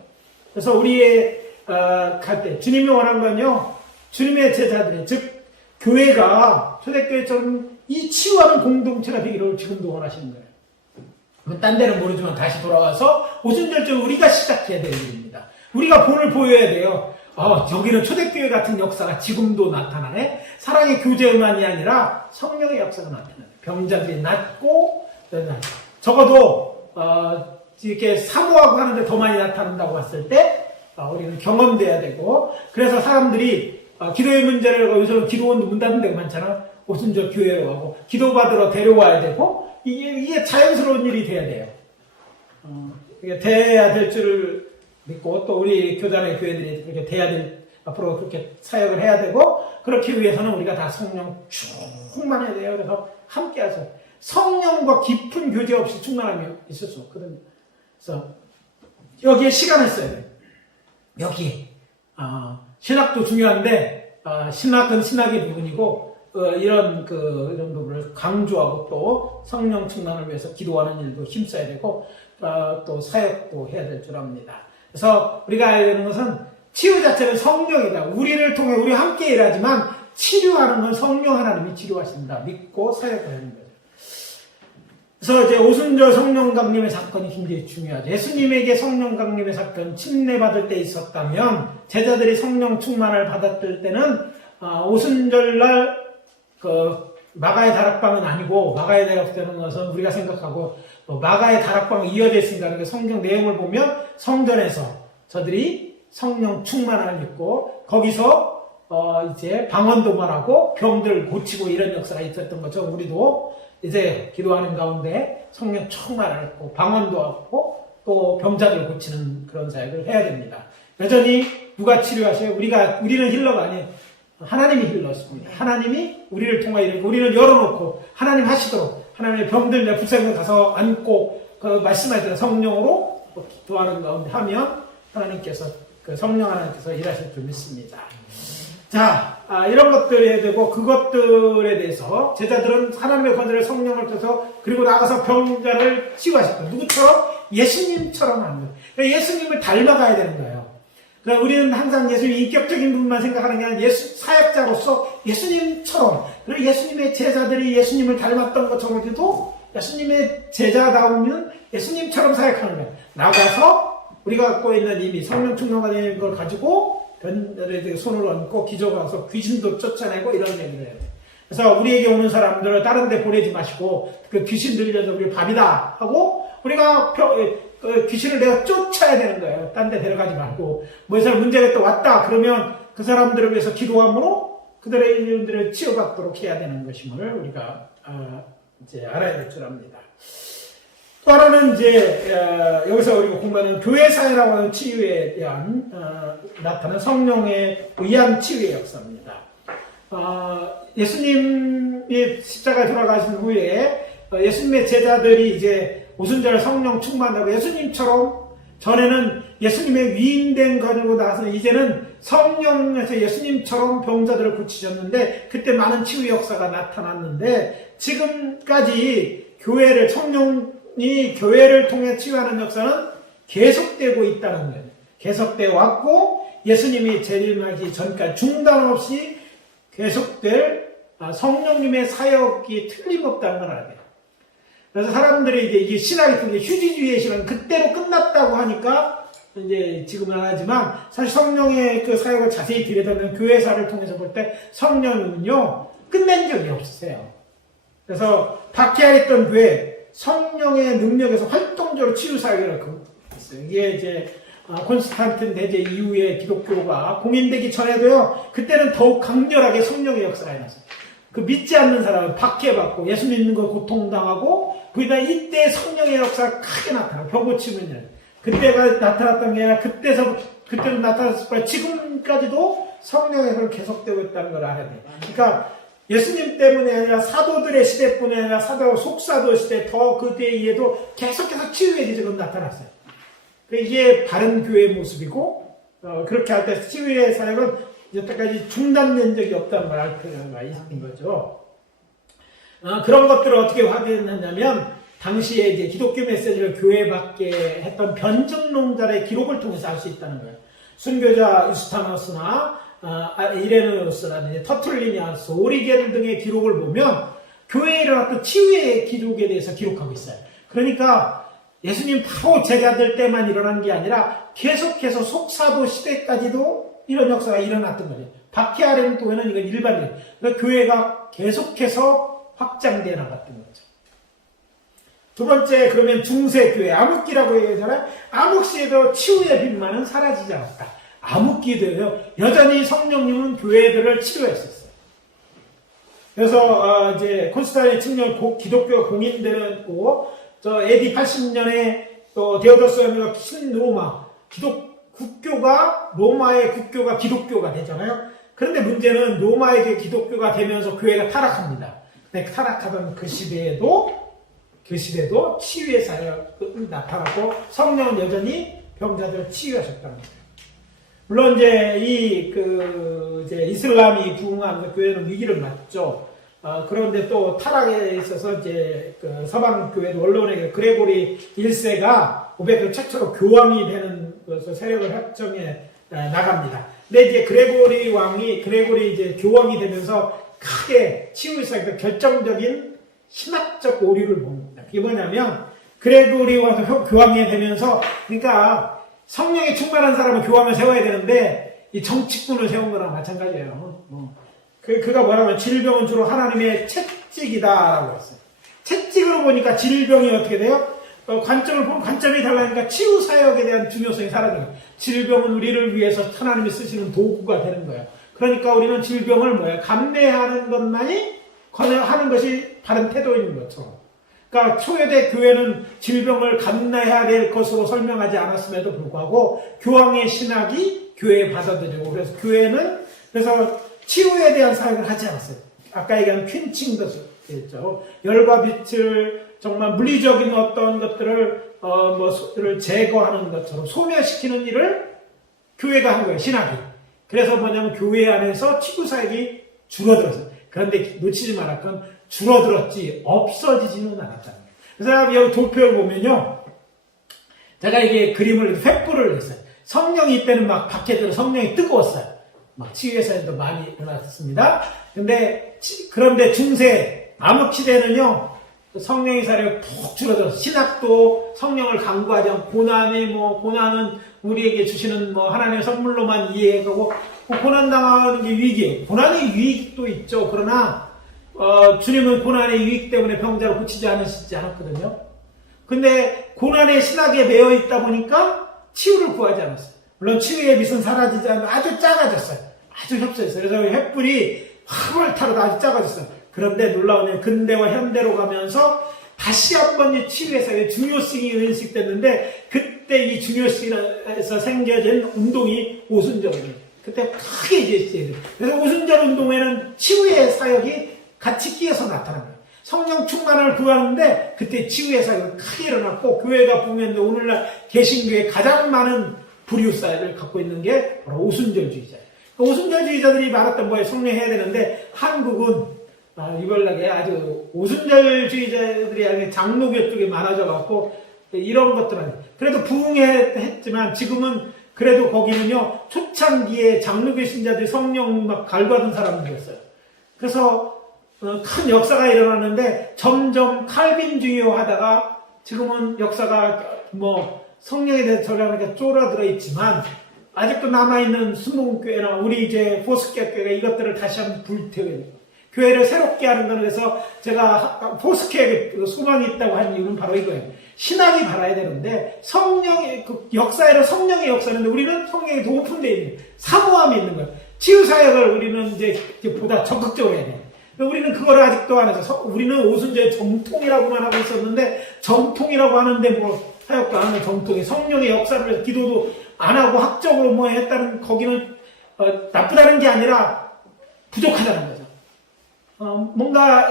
그래서 우리의 갈 때 주님이 원한 건요, 주님의 제자들이, 즉 교회가 초대교회처럼 이 치유하는 공동체가 되기를 지금도 원하시는 거예요. 딴 데는 모르지만 다시 돌아와서 오순절절 우리가 시작해야 될 일입니다. 우리가 본을 보여야 돼요. 저기는 초대교회 같은 역사가 지금도 나타나네. 사랑의 교제만이 아니라 성령의 역사가 나타나네. 병자들이 낫고 적어도 이렇게 사모하고 하는데 더 많이 나타난다고 봤을 때 우리는 경험돼야 되고, 그래서 사람들이 기도의 문제를 여기서 기도원도 문 닫는 데가 많잖아. 오순절 교회로 가고 기도받으러 데려와야 되고, 이게 자연스러운 일이 돼야 돼요. 이게 돼야 될 줄을 믿고, 또 우리 교단의 교회들이 그렇게 돼야 될, 앞으로 그렇게 사역을 해야 되고, 그렇기 위해서는 우리가 다 성령 충만해야 돼요. 그래서 함께 하세요. 성령과 깊은 교제 없이 충만함이 있을 수 없거든요. 그래서 여기에 시간을 써야 돼요. 여기 신학도 중요한데 신학은 신학의 부분이고 이런 부분을 강조하고, 또 성령 충만을 위해서 기도하는 일도 힘써야 되고, 또 사역도 해야 될 줄 압니다. 그래서 우리가 알아야 되는 것은 치유 자체는 성령이다. 우리를 통해 우리 함께 일하지만 치료하는 건 성령 하나님이 치료하신다. 믿고 사역을 하는 거죠. 그래서 이제 오순절 성령 강림의 사건이 굉장히 중요하죠. 예수님에게 성령 강림의 사건 침례받을 때 있었다면, 제자들이 성령 충만을 받았을 때는 오순절날 마가의 다락방은 아니고, 마가의 다락방은 것은 우리가 생각하고 마가의 다락방은 이어져 있으니까, 그 성경 내용을 보면 성전에서 저들이 성령 충만을 입고 거기서 이제 방언도 말하고 병들 고치고 이런 역사가 있었던 거죠. 우리도 이제 기도하는 가운데 성령 충만을 입고 방언도 하고 또 병자들 고치는 그런 사역을 해야 됩니다. 여전히 누가 치료하셔요? 우리는 힐러가 아니에요. 하나님이 힐러십니다. 하나님이 우리를 통하여 이렇게 우리는 열어놓고 하나님 하시도록, 하나님의 병들 내 불쌍히 가서 안고 말씀하시는 성령으로 기도하는 가운데 하면 하나님께서, 성령 하나님께서 일하실 줄 믿습니다. 자, 이런 것들이 해야 되고, 그것들에 대해서 제자들은 하나님의 권세를 성령을 통해서, 그리고 나가서 병자를 치유하실 거예요. 누구처럼? 예수님처럼 하는 거예요. 그러니까 예수님을 닮아가야 되는 거예요. 그러니까 우리는 항상 예수님 인격적인 부분만 생각하는 게 아니라 사역자로서 예수님처럼, 그리고 예수님의 제자들이 예수님을 닮았던 것처럼 해도 예수님의 제자다우면 예수님처럼 사역하는 거예요. 나가서 우리가 갖고 있는 이미 성령 충만가 되는 걸 가지고 변들에 손을 얹고 기적하면서 귀신도 쫓아내고 이런 얘기를 해요. 그래서 우리에게 오는 사람들을 다른 데 보내지 마시고, 그 귀신 들려서 우리 밥이다 하고 우리가 귀신을 내가 쫓아야 되는 거예요. 딴 데 데려가지 말고, 뭐 이 사람 문제가 또 왔다 그러면 그 사람들을 위해서 기도함으로 그들의 일들을 치유받도록 해야 되는 것임을 우리가 이제 알아야 될 줄 압니다. 또 하나는 이제 여기서 우리가 공부하는 교회사회라고 하는 치유에 대한 나타나는 성령에 의한 치유의 역사입니다. 예수님이 십자가에 돌아가신 후에 예수님의 제자들이 이제 오순절 성령 충만하고, 예수님처럼 전에는 예수님의 위임된 가지고 나서 이제는 성령에서 예수님처럼 병자들을 고치셨는데, 그때 많은 치유 역사가 나타났는데, 지금까지 성령이 교회를 통해 치유하는 역사는 계속되고 있다는 거예요. 계속되어 왔고, 예수님이 재림하기 전까지 중단 없이 계속될 성령님의 사역이 틀림없다는 걸 알아야 돼요. 그래서 사람들이 이게 신학이 휴지주의의 신학은 그때로 끝났다고 하니까 이제 지금은 안 하지만, 사실 성령의 그 사역을 자세히 들여다보면 교회사를 통해서 볼 때 성령은요 끝낸 적이 없으세요. 그래서 박해했던 교회 성령의 능력에서 활동적으로 치유 사역을 하고 있어요. 이게 이제 콘스탄틴 대제 이후에 기독교가 공인되기 전에도요, 그때는 더욱 강렬하게 성령의 역사가 일어났어요. 그 믿지 않는 사람은 박해받고 예수 믿는 걸 고통당하고, 그러다 이때 성령의 역사가 크게 나타나고 병 고치면 그때가 나타났던 게 아니라 그때도 나타났을 거예요. 지금까지도 성령의 역사가 계속되고 있다는 걸 알아야 돼요. 그러니까 예수님 때문에 아니라 사도들의 시대뿐만 아니라 속사도 시대 더 그 뒤에도 계속해서 치유의 기적은 나타났어요. 이게 바른 교회의 모습이고, 그렇게 할 때 치유의 사역은 여태까지 중단된 적이 없다는 걸 알 필요가 있는 거죠. 그런 것들을 어떻게 확인했냐면, 당시에 이제 기독교 메시지를 교회 밖에 했던 변증론자의 기록을 통해서 알 수 있다는 거예요. 순교자 유스타너스나 이레누스라든지 터툴리니아스, 오리겐 등의 기록을 보면 교회에 일어났던 치유의 기록에 대해서 기록하고 있어요. 그러니까 예수님 바로 제자들 때만 일어난 게 아니라 계속해서 속사도 시대까지도 이런 역사가 일어났던 거죠. 박해하려는 교회는 이건 일반적이에요. 그러니까 교회가 계속해서 확장되어 나갔던 거죠. 두 번째, 그러면 중세교회, 암흑기라고 얘기하잖아요. 암흑시에도 치유의 빛만은 사라지지 않았다. 암흑기도요, 여전히 성령님은 교회들을 치료했었어요. 그래서, 이제, 콘스탄틴 측령 기독교가 공인되고, AD 80년에 또 데오더스 연회가 신로마, 국교가, 로마의 국교가 기독교가 되잖아요. 그런데 문제는 로마의 기독교가 되면서 교회가 타락합니다. 근데 타락하던 그 시대에도 치유의 사역이 나타났고 성령은 여전히 병자들을 치유하셨다는 거예요. 물론 이제 이슬람이 부흥하면서 교회는 위기를 맞죠. 그런데 또 타락에 있어서 이제 그 서방 교회 원로원의 그레고리 1세가 500년 최초로 교황이 되는 것을 세력을 확정해 나갑니다. 근데 이제 그레고리 이제 교황이 되면서 크게 치유의 사역의 결정적인 신학적 오류를 봅니다. 그게 뭐냐면, 그레고리와 교황이 되면서, 그러니까 성령에 충만한 사람은 교황을 세워야 되는데, 이 정치꾼을 세운 거랑 마찬가지예요. 그가 뭐라면 질병은 주로 하나님의 채찍이다라고 했어요. 채찍으로 보니까 질병이 어떻게 돼요? 관점을 보면 관점이 달라니까 치유 사역에 대한 중요성이 사라져요. 질병은 우리를 위해서 하나님이 쓰시는 도구가 되는 거예요. 그러니까 우리는 질병을 감내하는 것만이 하는 것이 바른 태도인 것처럼. 그러니까 초대대 교회는 질병을 감내해야 될 것으로 설명하지 않았음에도 불구하고 교황의 신학이 교회에 받아들이고 그래서 교회는 그래서 치유에 대한 사역을 하지 않았어요. 아까 얘기한 퀸칭도 했죠. 열과 빛을 정말 물리적인 어떤 것들을 제거하는 것처럼 소멸시키는 일을 교회가 한 거예요. 신학이. 그래서 뭐냐면 교회 안에서 치유 사역이 줄어들었어요. 그런데 놓치지 말할 건 줄어들었지 없어지지는 않았다는 거예요. 그래서 여기 도표를 보면요. 제가 이게 그림을 횃불을 했어요. 성령이 이때는 막 밖에 들어 성령이 뜨거웠어요. 막 치유의 사역도 많이 일어났습니다. 그런데 중세 암흑시대는요. 성령의 사역이 푹 줄어들어서 신학도 성령을 강구하지 않고 고난은 우리에게 주시는 하나님의 선물로만 이해하고 고난당하는 게 위기예요. 고난의 유익도 있죠. 그러나 주님은 고난의 유익 때문에 병자를 고치지 않았거든요. 근데 고난의 신학에 매여 있다 보니까 치유를 구하지 않았어요. 물론 치유의 빛은 사라지지 않고 아주 작아졌어요. 아주 협소했어요. 그래서 횃불이 화물 타러 아주 작아졌어요. 그런데 놀라운 건 근대와 현대로 가면서 다시 한번 이 치유의 사역의 중요성이 인식됐는데 그때 이 중요성에서 생겨진 운동이 오순절이에요. 그때 크게 이제 시작돼요. 그래서 오순절 운동에는 치유의 사역이 같이 끼어서 나타난 거예요. 성령 충만을 구하는데 그때 치유의 사역이 크게 일어났고 교회가 보면 오늘날 개신교에 가장 많은 불유 사역을 갖고 있는 게 바로 오순절주의자예요. 오순절주의자들이 말했던 뭐에 성령해야 되는데 한국은 이번에 아주 오순절주의자들이 아니라 장로교 쪽에 많아져갖고 이런 것들은 그래도 부흥했지만 지금은 그래도 거기는요 초창기에 장로교 신자들이 성령 막 갈구하던 사람들이었어요. 그래서 큰 역사가 일어났는데 점점 칼빈주의화 하다가 지금은 역사가 성령에 대해서 전략하니까 쫄아들어 있지만 아직도 남아있는 순복음교회나 우리 이제 포스케교회가 이것들을 다시 한번 불태워야 돼요. 교회를 새롭게 하는 거는 그래서 제가 포스케에 소망이 있다고 한 이유는 바로 이거예요. 신학이 바라야 되는데 성령의 역사에는 성령의 역사인데 우리는 성령이 더 오픈되어 있는 사모함이 있는 거예요. 치유사역을 우리는 이제 보다 적극적으로 해야 돼요. 우리는 그거를 아직도 안 해서 우리는 오순절 정통이라고만 하고 있었는데 정통이라고 하는데 사역도 안 하는 정통이 성령의 역사를 해서 기도도 안 하고 학적으로 했다는 거기는 나쁘다는 게 아니라 부족하다는 거죠. 뭔가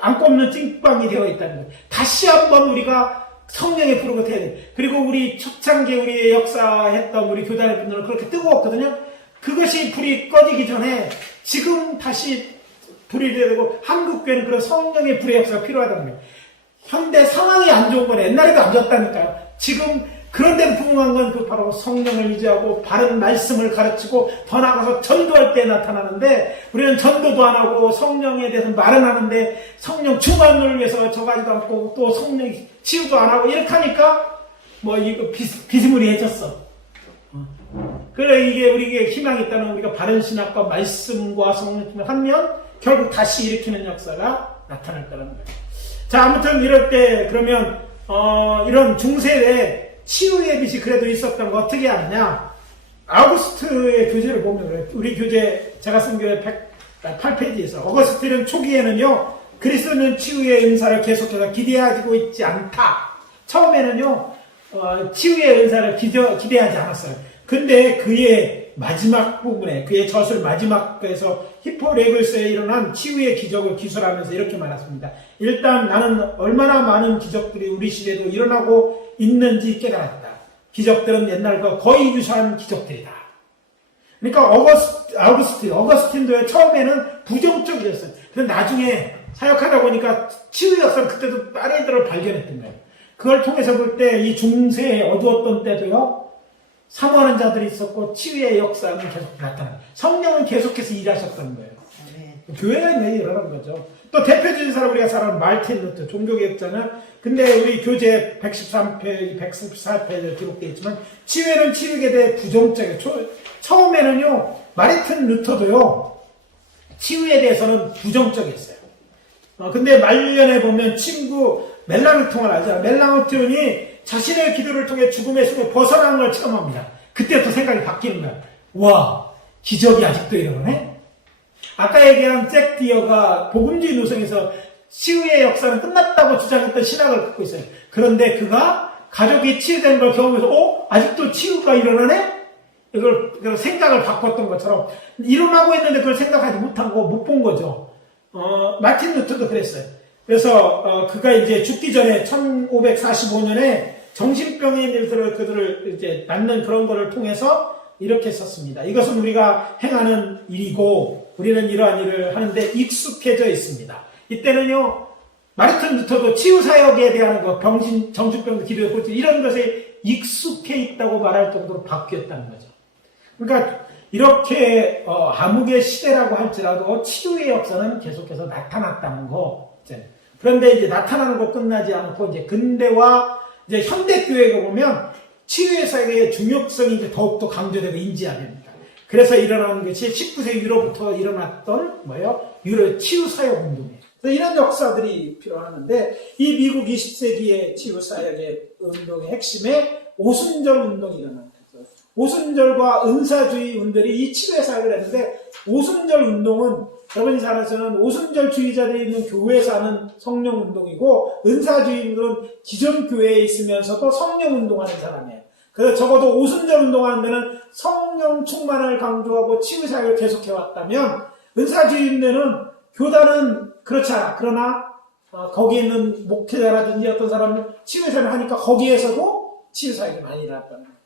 안 꼽는 찐빵이 되어 있다는 거예요. 다시 한번 우리가 성령의 불을 해야 돼요. 그리고 우리 초창기 우리의 역사했던 우리 교단의 분들은 그렇게 뜨거웠거든요. 그것이 불이 꺼지기 전에 지금 다시 불이 되어야 되고 한국교회는 그런 성령의 불의 역사가 필요하다는 거예요. 현대 상황이 안 좋은 건 옛날에도 안 좋았다니까요. 지금 그런데 부흥한 건 그 바로 성령을 유지하고 바른 말씀을 가르치고 더 나아가서 전도할 때 나타나는데, 우리는 전도도 안 하고 성령에 대해서 말은 하는데 성령 충만을 위해서 저가지도 않고 또 성령 치유도 안 하고 이렇게 하니까 뭐 이거 비스무리해졌어. 그래, 이게 우리에게 희망이 있다는, 우리가 바른 신학과 말씀과 성령을 하면 결국 다시 일으키는 역사가 나타날 거라는 거예요. 자, 아무튼 이럴 때 그러면 이런 중세에 치유의 빛이 그래도 있었던 거 어떻게 아느냐? 아우구스트의 교재를 보면 그래요. 우리 교재 제가 쓴 교재 108페이지에서 어거스틴은 초기에는요, 그리스도는 치유의 은사를 계속해서 기대하고 있지 않다. 처음에는요, 치유의 은사를 기대하지 않았어요. 근데 그의 마지막 부분에, 그의 저술 마지막에서 히포레글스에 일어난 치유의 기적을 기술하면서 이렇게 말했습니다. 일단 나는 얼마나 많은 기적들이 우리 시대에도 일어나고 있는지 깨달았다. 기적들은 옛날과 거의 유사한 기적들이다. 그러니까 어거스틴도 처음에는 부정적이었어요. 근데 나중에 사역하다 보니까 치유 역사를 그때도 빠르게 발견했던 거예요. 그걸 통해서 볼 때 이 중세에 어두웠던 때도요, 사모하는 자들이 있었고 치유의 역사는 계속 나타나요. 성령은 계속해서 일하셨던 거예요. 교회가 있는 일어나는 거죠. 또 대표적인 사람, 우리가 잘 아는 마르틴 루터, 종교개혁자는, 근데 우리 교재 113페이지, 114페이지에 기록되어 있지만 치유에는 치유에 대해 부정적이에요. 처음에는요, 마르틴 루터도요, 치유에 대해서는 부정적이었어요. 근데 말년에 보면 친구 멜랑우톤을 알잖아요. 멜랑우톤이 자신의 기도를 통해 죽음의 숲에 벗어나는 걸 체험합니다. 그때부터 생각이 바뀌는 거야. 와, 기적이 아직도 일어나네? 아까 얘기한 잭 디어가 복음주의 노선에서 치유의 역사는 끝났다고 주장했던 신학을 갖고 있어요. 그런데 그가 가족이 치유된 걸 경험해서 아직도 치유가 일어나네? 이걸 생각을 바꿨던 것처럼 일어나고 있는데 그걸 생각하지 못하고 못 본 거죠. 마틴 루터도 그랬어요. 그래서 그가 이제 죽기 전에 1545년에 정신병에 있는 그들을 이제 낳는 그런 거를 통해서 이렇게 썼습니다. 이것은 우리가 행하는 일이고 우리는 이러한 일을 하는데 익숙해져 있습니다. 이때는요, 마르틴 루터도 치유 사역에 대한 거, 정신병 기도에 이런 것에 익숙해 있다고 말할 정도로 바뀌었다는 거죠. 그러니까 이렇게 암흑의 시대라고 할지라도 치유의 역사는 계속해서 나타났다는 거. 그런데 이제 나타나는 거 끝나지 않고 이제 근대와 이제 현대 교회가 보면 치유의 사역의 중요성이 이제 더욱더 강조되고 인지해야 됩니다. 그래서 일어나는 것이 19세기 유로부터 일어났던 유로 치유 사역 운동이에요. 그래서 이런 역사들이 필요하는데 이 미국 20세기의 치유 사역의 운동의 핵심에 오순절 운동이 일어납니다. 오순절과 은사주의 운동이 이 치유의 사역을 했는데, 오순절 운동은 여러분이 잘 아시는 오순절주의자들이 있는 교회에서 하는 성령 운동이고, 은사주의인들은 기존 교회에 있으면서도 성령 운동하는 사람이에요. 그래서 적어도 오순절 운동하는 데는 성령 충만을 강조하고 치유 사역을 계속해왔다면, 은사주의인들은 교단은 그렇지 않아. 그러나 거기에 있는 목회자라든지 어떤 사람은 치유 사역을 하니까 거기에서도 치유 사역이 많이 일어났다는 거예요.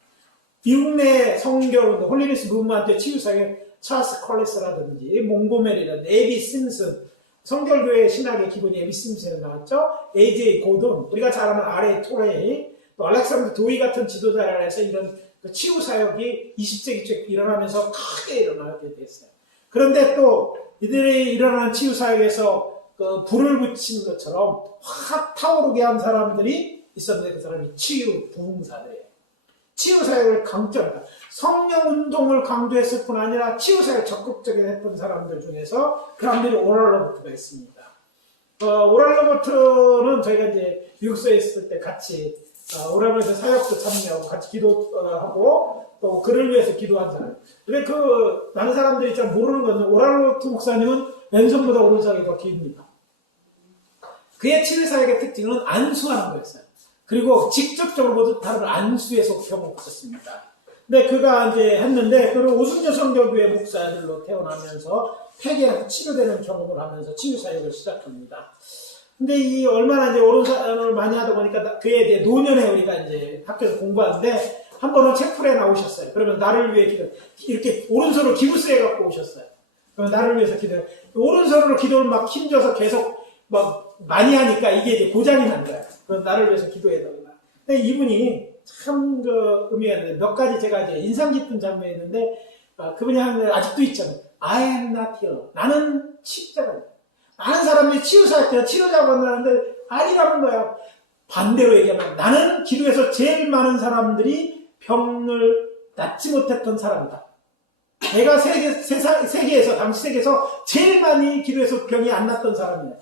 미국 내 성결운동, 홀리니스 무브먼트의 치유사역에 찰스 컬리스라든지 몽고메리라든지 에비 심슨, 성결교회 신학의 기본이 에비 심슨이 나왔죠. AJ 고돈, 우리가 잘 아는 R.A. 토레이, 또 알렉산더 도이 같은 지도자를 해서 이런 치유사역이 20세기 초 일어나면서 크게 일어나게 됐어요. 그런데 또 이들이 일어나는 치유사역에서 불을 붙인 것처럼 확 타오르게 한 사람들이 있었는데 그 사람이 치유 부흥사들이에요. 치유사역을 강조한다. 성령운동을 강조했을 뿐 아니라 치유사역을 적극적으로 했던 사람들 중에서 그 사람들이 오랄 로버트가 있습니다. 오랄 로버트는 저희가 이제 미국서에 있을 때 같이 오랄 로버트 사역도 참여하고 같이 기도하고 또 그를 위해서 기도한 사람. 근데 많은 사람들이 잘 모르는 것은 오랄 로버트 목사님은 왼손보다 오른손이 더 깁니다. 그의 치유사역의 특징은 안수하는 거였어요. 그리고 직접적으로 모두 다른 안수에 속혀먹고 있었습니다. 근데 그가 이제 했는데, 그리고 오순절 성결교회 목사들로 태어나면서 폐기하고 치료되는 경험을 하면서 치유사역을 시작합니다. 근데 얼마나 이제 오른손을 많이 하다 보니까 그에 대해 노년에 우리가 이제 학교에서 공부하는데, 한 번은 채플에 나오셨어요. 그러면 나를 위해 이렇게 오른손으로 기부스에 갖고 오셨어요. 그러면 나를 위해서 기도해. 오른손으로 기도를 막 힘줘서 계속 막 많이 하니까 이게 이제 고장이 난 거야. 그럼 나를 위해서 기도해달라. 근데 이분이 참 그 의미가 있는데 몇 가지 제가 이제 인상 깊은 장면이 있는데 그분이 하는 게 아직도 있잖아요. I am not here. 나는 치유자가 아니야. 많은 사람들이 치유사한테 치료자고 한다는데 아니라는 거야. 반대로 얘기하면 나는 기도에서 제일 많은 사람들이 병을 낫지 못했던 사람이다. 내가 세계에서 당시 세계에서 제일 많이 기도해서 병이 안 났던 사람이야.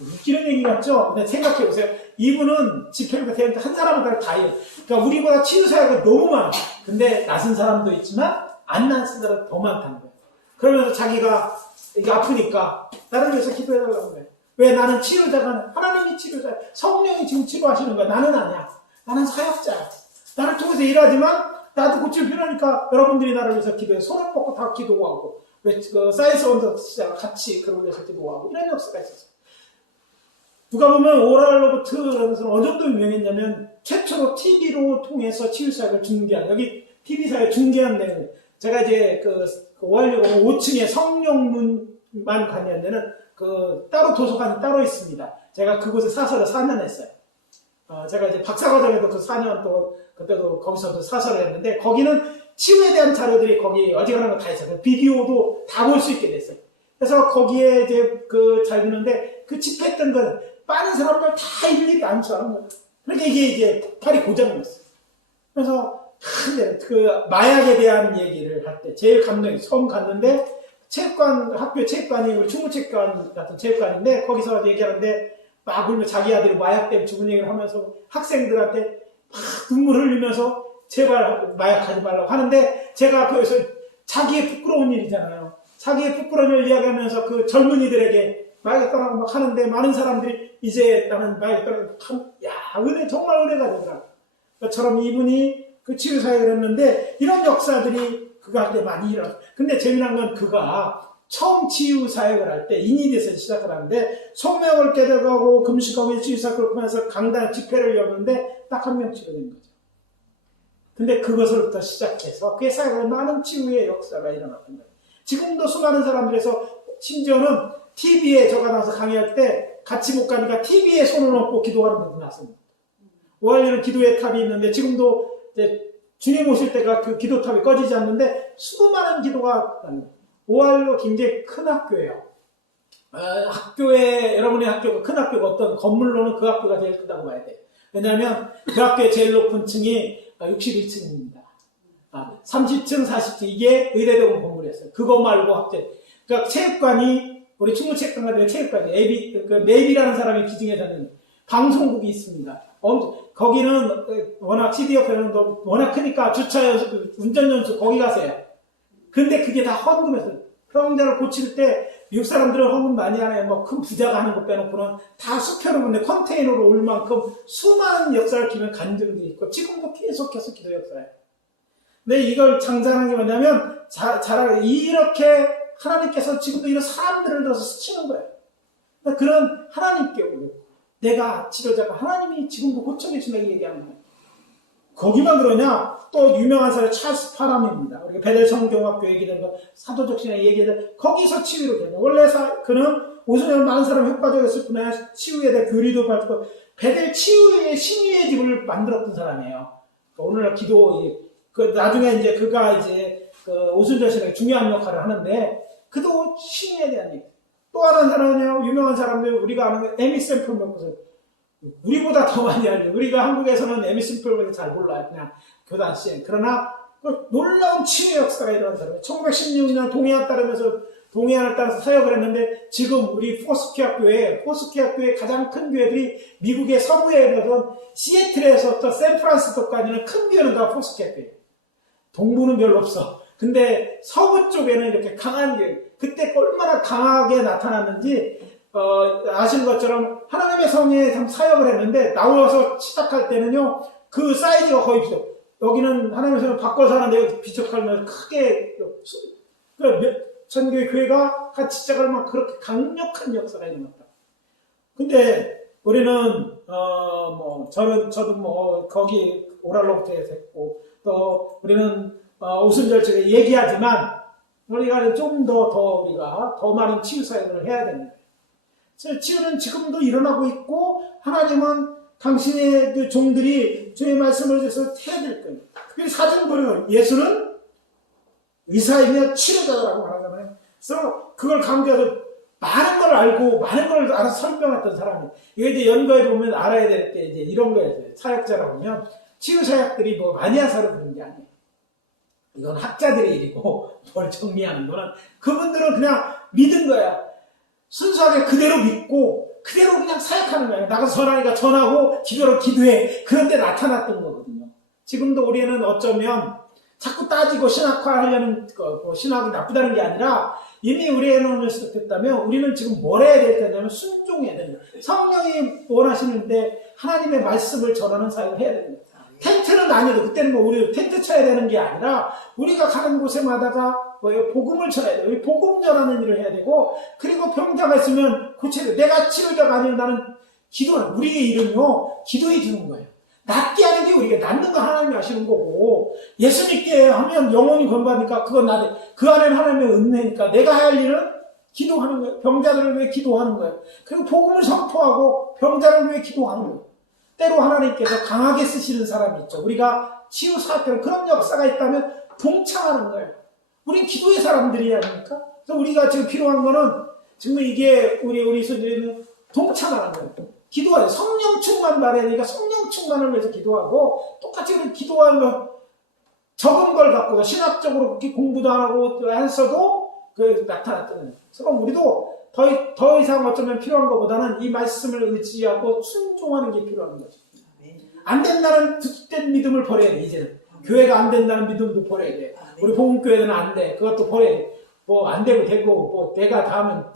웃기는 얘기 같죠? 근데 생각해보세요. 이분은 집회를 대는데 한 사람은 다 해요. 그러니까 우리보다 치유사역이 너무 많아. 근데 낫은 사람도 있지만 안 낫은 사람이 더 많다는 거예요. 그러면서 자기가 이게 아프니까 나를 위해서 기도해달라는 거예요. 왜 나는 치료자가 하나님이 치료자야. 성령이 지금 치료하시는 거야. 나는 아니야. 나는 사역자야. 나를 통해서 일하지만 나도 고칠 필요하니까 여러분들이 나를 위해서 기도해. 손을 뻗고 다 기도하고 왜 사이언스 원더 시자가 같이 그걸 위해서 기도하고 이런 역사가 있었어요. 누가 보면 오랄 로버트라는 것은 어느 정도 유명했냐면 최초로 TV로 통해서 치유사역을 중계한 여기 TV사역 중계한 내용 제가 이제 그 오할리오 5층에 성령문만 관여한 데는 그 따로 도서관이 따로 있습니다. 제가 그곳에 사설을 4년 했어요. 제가 이제 박사과정에도 그 4년 또 그때도 거기서도 사설을 했는데 거기는 치유에 대한 자료들이 거기 어지간한 거 다 있어요. 비디오도 다 볼 수 있게 됐어요. 그래서 거기에 이제 그 잘 듣는데 그 집회했던 건 빠른 사람들 다 일일이 안수하는 거예요. 그러니까 이게 이제 폭발이 고장났어요. 그래서 그 마약에 대한 얘기를 할 때 제일 감동이 처음 갔는데 체육관 학교 체육관이 우리 충무체육관 같은 체육관인데 거기서 얘기하는데 막 울며 자기 아들이 마약 때문에 죽은 얘기를 하면서 학생들한테 막 눈물 흘리면서 제발 마약 하지 말라고 하는데 제가 거기서 자기의 부끄러운 일이잖아요. 자기의 부끄러운 일을 이야기하면서 그 젊은이들에게 마약에 떠나고 막 하는데 많은 사람들이 이제 나는 마약에 떠나고 은혜 정말 은혜가 되더라. 그처럼 이분이 그 치유사역을 했는데 이런 역사들이 그가 할 때 많이 일어났어요. 근데 재미난 건 그가 처음 치유사역을 할 때 인이대에서 시작을 하는데 소명을 깨달고 금식하고 치유사역을 하면서 강단 집회를 여는데 딱 한 명 치료된 거죠. 근데 그것으로부터 시작해서 그 사역에 많은 치유의 역사가 일어났던 거예요. 지금도 수많은 사람들에서 심지어는 TV에 저가 나와서 강의할 때 같이 못 가니까 TV에 손을 얹고 기도하는 분도 나왔습니다. 오할리는 기도의 탑이 있는데 지금도 이제 주님 오실 때가 그 기도탑이 꺼지지 않는데 수많은 기도가 납니다. 오할리가 굉장히 큰 학교예요. 학교에 여러분의 학교가 큰 학교가 어떤 건물로는 그 학교가 제일 크다고 봐야 돼요. 왜냐하면 그 학교의 제일 높은 층이 61층입니다. 30층, 40층 이게 의대대공 건물이었어요. 그거 말고 학교 그러니까 체육관이 우리 충무체육관 같은 체육관이 네이비라는 사람이 기증해줬는 방송국이 있습니다. 거기는 워낙 CD협회는 워낙 크니까 주차 연수, 운전 연수 거기 가세요. 근데 그게 다 헌금했어요. 병자를 고칠 때 미국 사람들은 헌금 많이 하나요? 뭐 큰 부자가 하는 거 빼놓고는 다 수표로 근데 컨테이너로 올 만큼 수많은 역사를 기면 간증도 있고 지금도 계속해서 기도 역사예요. 근데 이걸 장장한 게 뭐냐면 이렇게 하나님께서 지금도 이런 사람들을 들어서 스치는 거예요. 그러니까 그런 하나님께 오고 내가 치료자가 하나님이 지금도 고쳐계신다고 얘기하는 거예요. 거기만 그러냐? 또 유명한 사람 찰스 파람입니다. 우리가 베델 성경학교 얘기된 거, 사도적 신앙 얘기된 거기서 치유를 되냐. 원래 그는 오순절 많은 사람 협박적이었을 뿐 아니라 치유에 대한 교리도 받고 베델 치유의 신유의 집을 만들었던 사람이에요. 오늘날 나중에 이제 그가 이제 오순절 신앙에 중요한 역할을 하는데 그도 신유에 대한 얘기. 또 하나는 사람은요, 유명한 사람들, 우리가 아는 에미 샘플 먹고서, 우리보다 더 많이 알죠. 우리가 한국에서는 에미 샘플을 잘 몰라요. 그냥 교단 시행. 그러나, 놀라운 치유 역사가 일어난 사람이에요. 1916년 동해안을 따라서 사역을 했는데, 지금 우리 포스키 학교의 가장 큰 교회들이 미국의 서부에 있어서 시애틀에서부터 샌프란시스코까지는 큰 교회는 다 포스키 학교예요. 동부는 별로 없어. 근데 서부 쪽에는 이렇게 강한 교회, 그때 얼마나 강하게 나타났는지 아시는 것처럼 하나님의 성에 참 사역을 했는데 나와서 시작할 때는요 그 사이즈가 거의 비슷해요. 여기는 하나님의 성을 바꿔서 하는데 비척하면 크게 전교회 교회가 같이 시작할 만큼 그렇게 강력한 역사가 일어났다. 근데 우리는 저도 거기 오랄로부터 했고 또 우리는 오순절절에 얘기하지만 우리가 좀 우리가 더 많은 치유 사역을 해야 됩니다. 치유는 지금도 일어나고 있고 하나님은 당신의 그 종들이 주의 말씀을 위해서 해야 될 거예요. 특별히 사정거리는 예수는 의사이며 치료자라고 말하잖아요. 그래서 그걸 강조해서 많은 걸 알고 많은 걸 알아서 설명했던 사람이 이거 이제 연구해 보면 알아야 될 게 이제 이런 거예요. 사역자라고 하면 치유 사역들이 뭐 마니아사로 그런 게 아니에요. 이건 학자들의 일이고 뭘 정리하는 거는 그분들은 그냥 믿은 거야. 순수하게 그대로 믿고 그대로 그냥 사역하는 거예요. 나가서 전하니까 전하고 기도로 기도해. 그런데 나타났던 거거든요. 지금도 우리는 어쩌면 자꾸 따지고 신학화하려는 뭐 신학이 나쁘다는 게 아니라 이미 우리의 논을 시작했다면 우리는 지금 뭘 해야 될 거냐면 순종해야 됩니다. 성령이 원하시는데 하나님의 말씀을 전하는 사역을 해야 됩니다. 텐트는 아니어도 그때는 뭐 우리 텐트 쳐야 되는 게 아니라 우리가 가는 곳에마다가 복음을 전해야 돼요. 우리 복음 전하는 일을 해야 되고 그리고 병자가 있으면 고쳐야 돼요. 내가 치료자가 아니면 나는 기도하는 우리의 일은요 기도해 주는 거예요. 낫게 하는 게 우리가 낫는 거 하나님이 하시는 거고 예수 믿게 하면 영혼이 건받으니까 그건 나대. 그 안에는 하나님의 은혜니까 내가 할 일은 기도하는 거예요. 병자들을 위해 기도하는 거예요. 그리고 복음을 선포하고 병자를 위해 기도하는 거예요. 때로 하나님께서 강하게 쓰시는 사람이 있죠. 우리가 치유 사역하는 그런 역사가 있다면 동참하는 거예요. 우린 기도의 사람들이 아닙니까? 그래서 우리가 지금 필요한 거는 정말 이게 우리 손들이는 동참하는 거예요. 기도하는 성령 충만 말해야 되니까 성령 충만을 위해서 기도하고 똑같이 우리 기도하는 건 적은 걸 갖고 신학적으로 그렇게 공부도 안 하고 했어도 그 나타났다는. 그럼 우리도 더 이상 어쩌면 필요한 것보다는 이 말씀을 의지하고 순종하는 게 필요한 거죠. 안 된다는 득된 믿음을 버려야 돼, 이제는. 교회가 안 된다는 믿음도 버려야 돼. 우리 복음교회는 안 돼. 그것도 버려야 돼. 뭐 안 되고 되고, 뭐 내가 다 하면,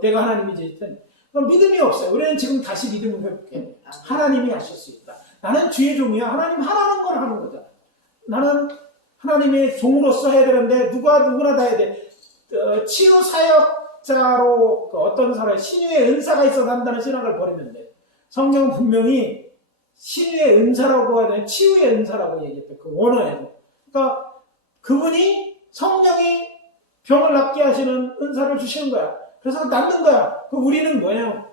내가 하나님이지. 그럼 믿음이 없어요. 우리는 지금 다시 믿음을 회복해. 하나님이 하실 수 있다. 나는 주의 종이야. 하나님 하라는 걸 하는 거잖아. 나는 하나님의 종으로서 해야 되는데, 누구나 다 해야 돼. 치유 사역자로 어떤 사람이 신유의 은사가 있어서 한다는 신학을 버리면 돼. 성경은 분명히 신유의 은사라고 하는 치유의 은사라고 얘기했대. 그 원어에도. 그러니까 그분이 성령이 병을 낫게 하시는 은사를 주시는 거야. 그래서 낫는 거야. 우리는 뭐예요?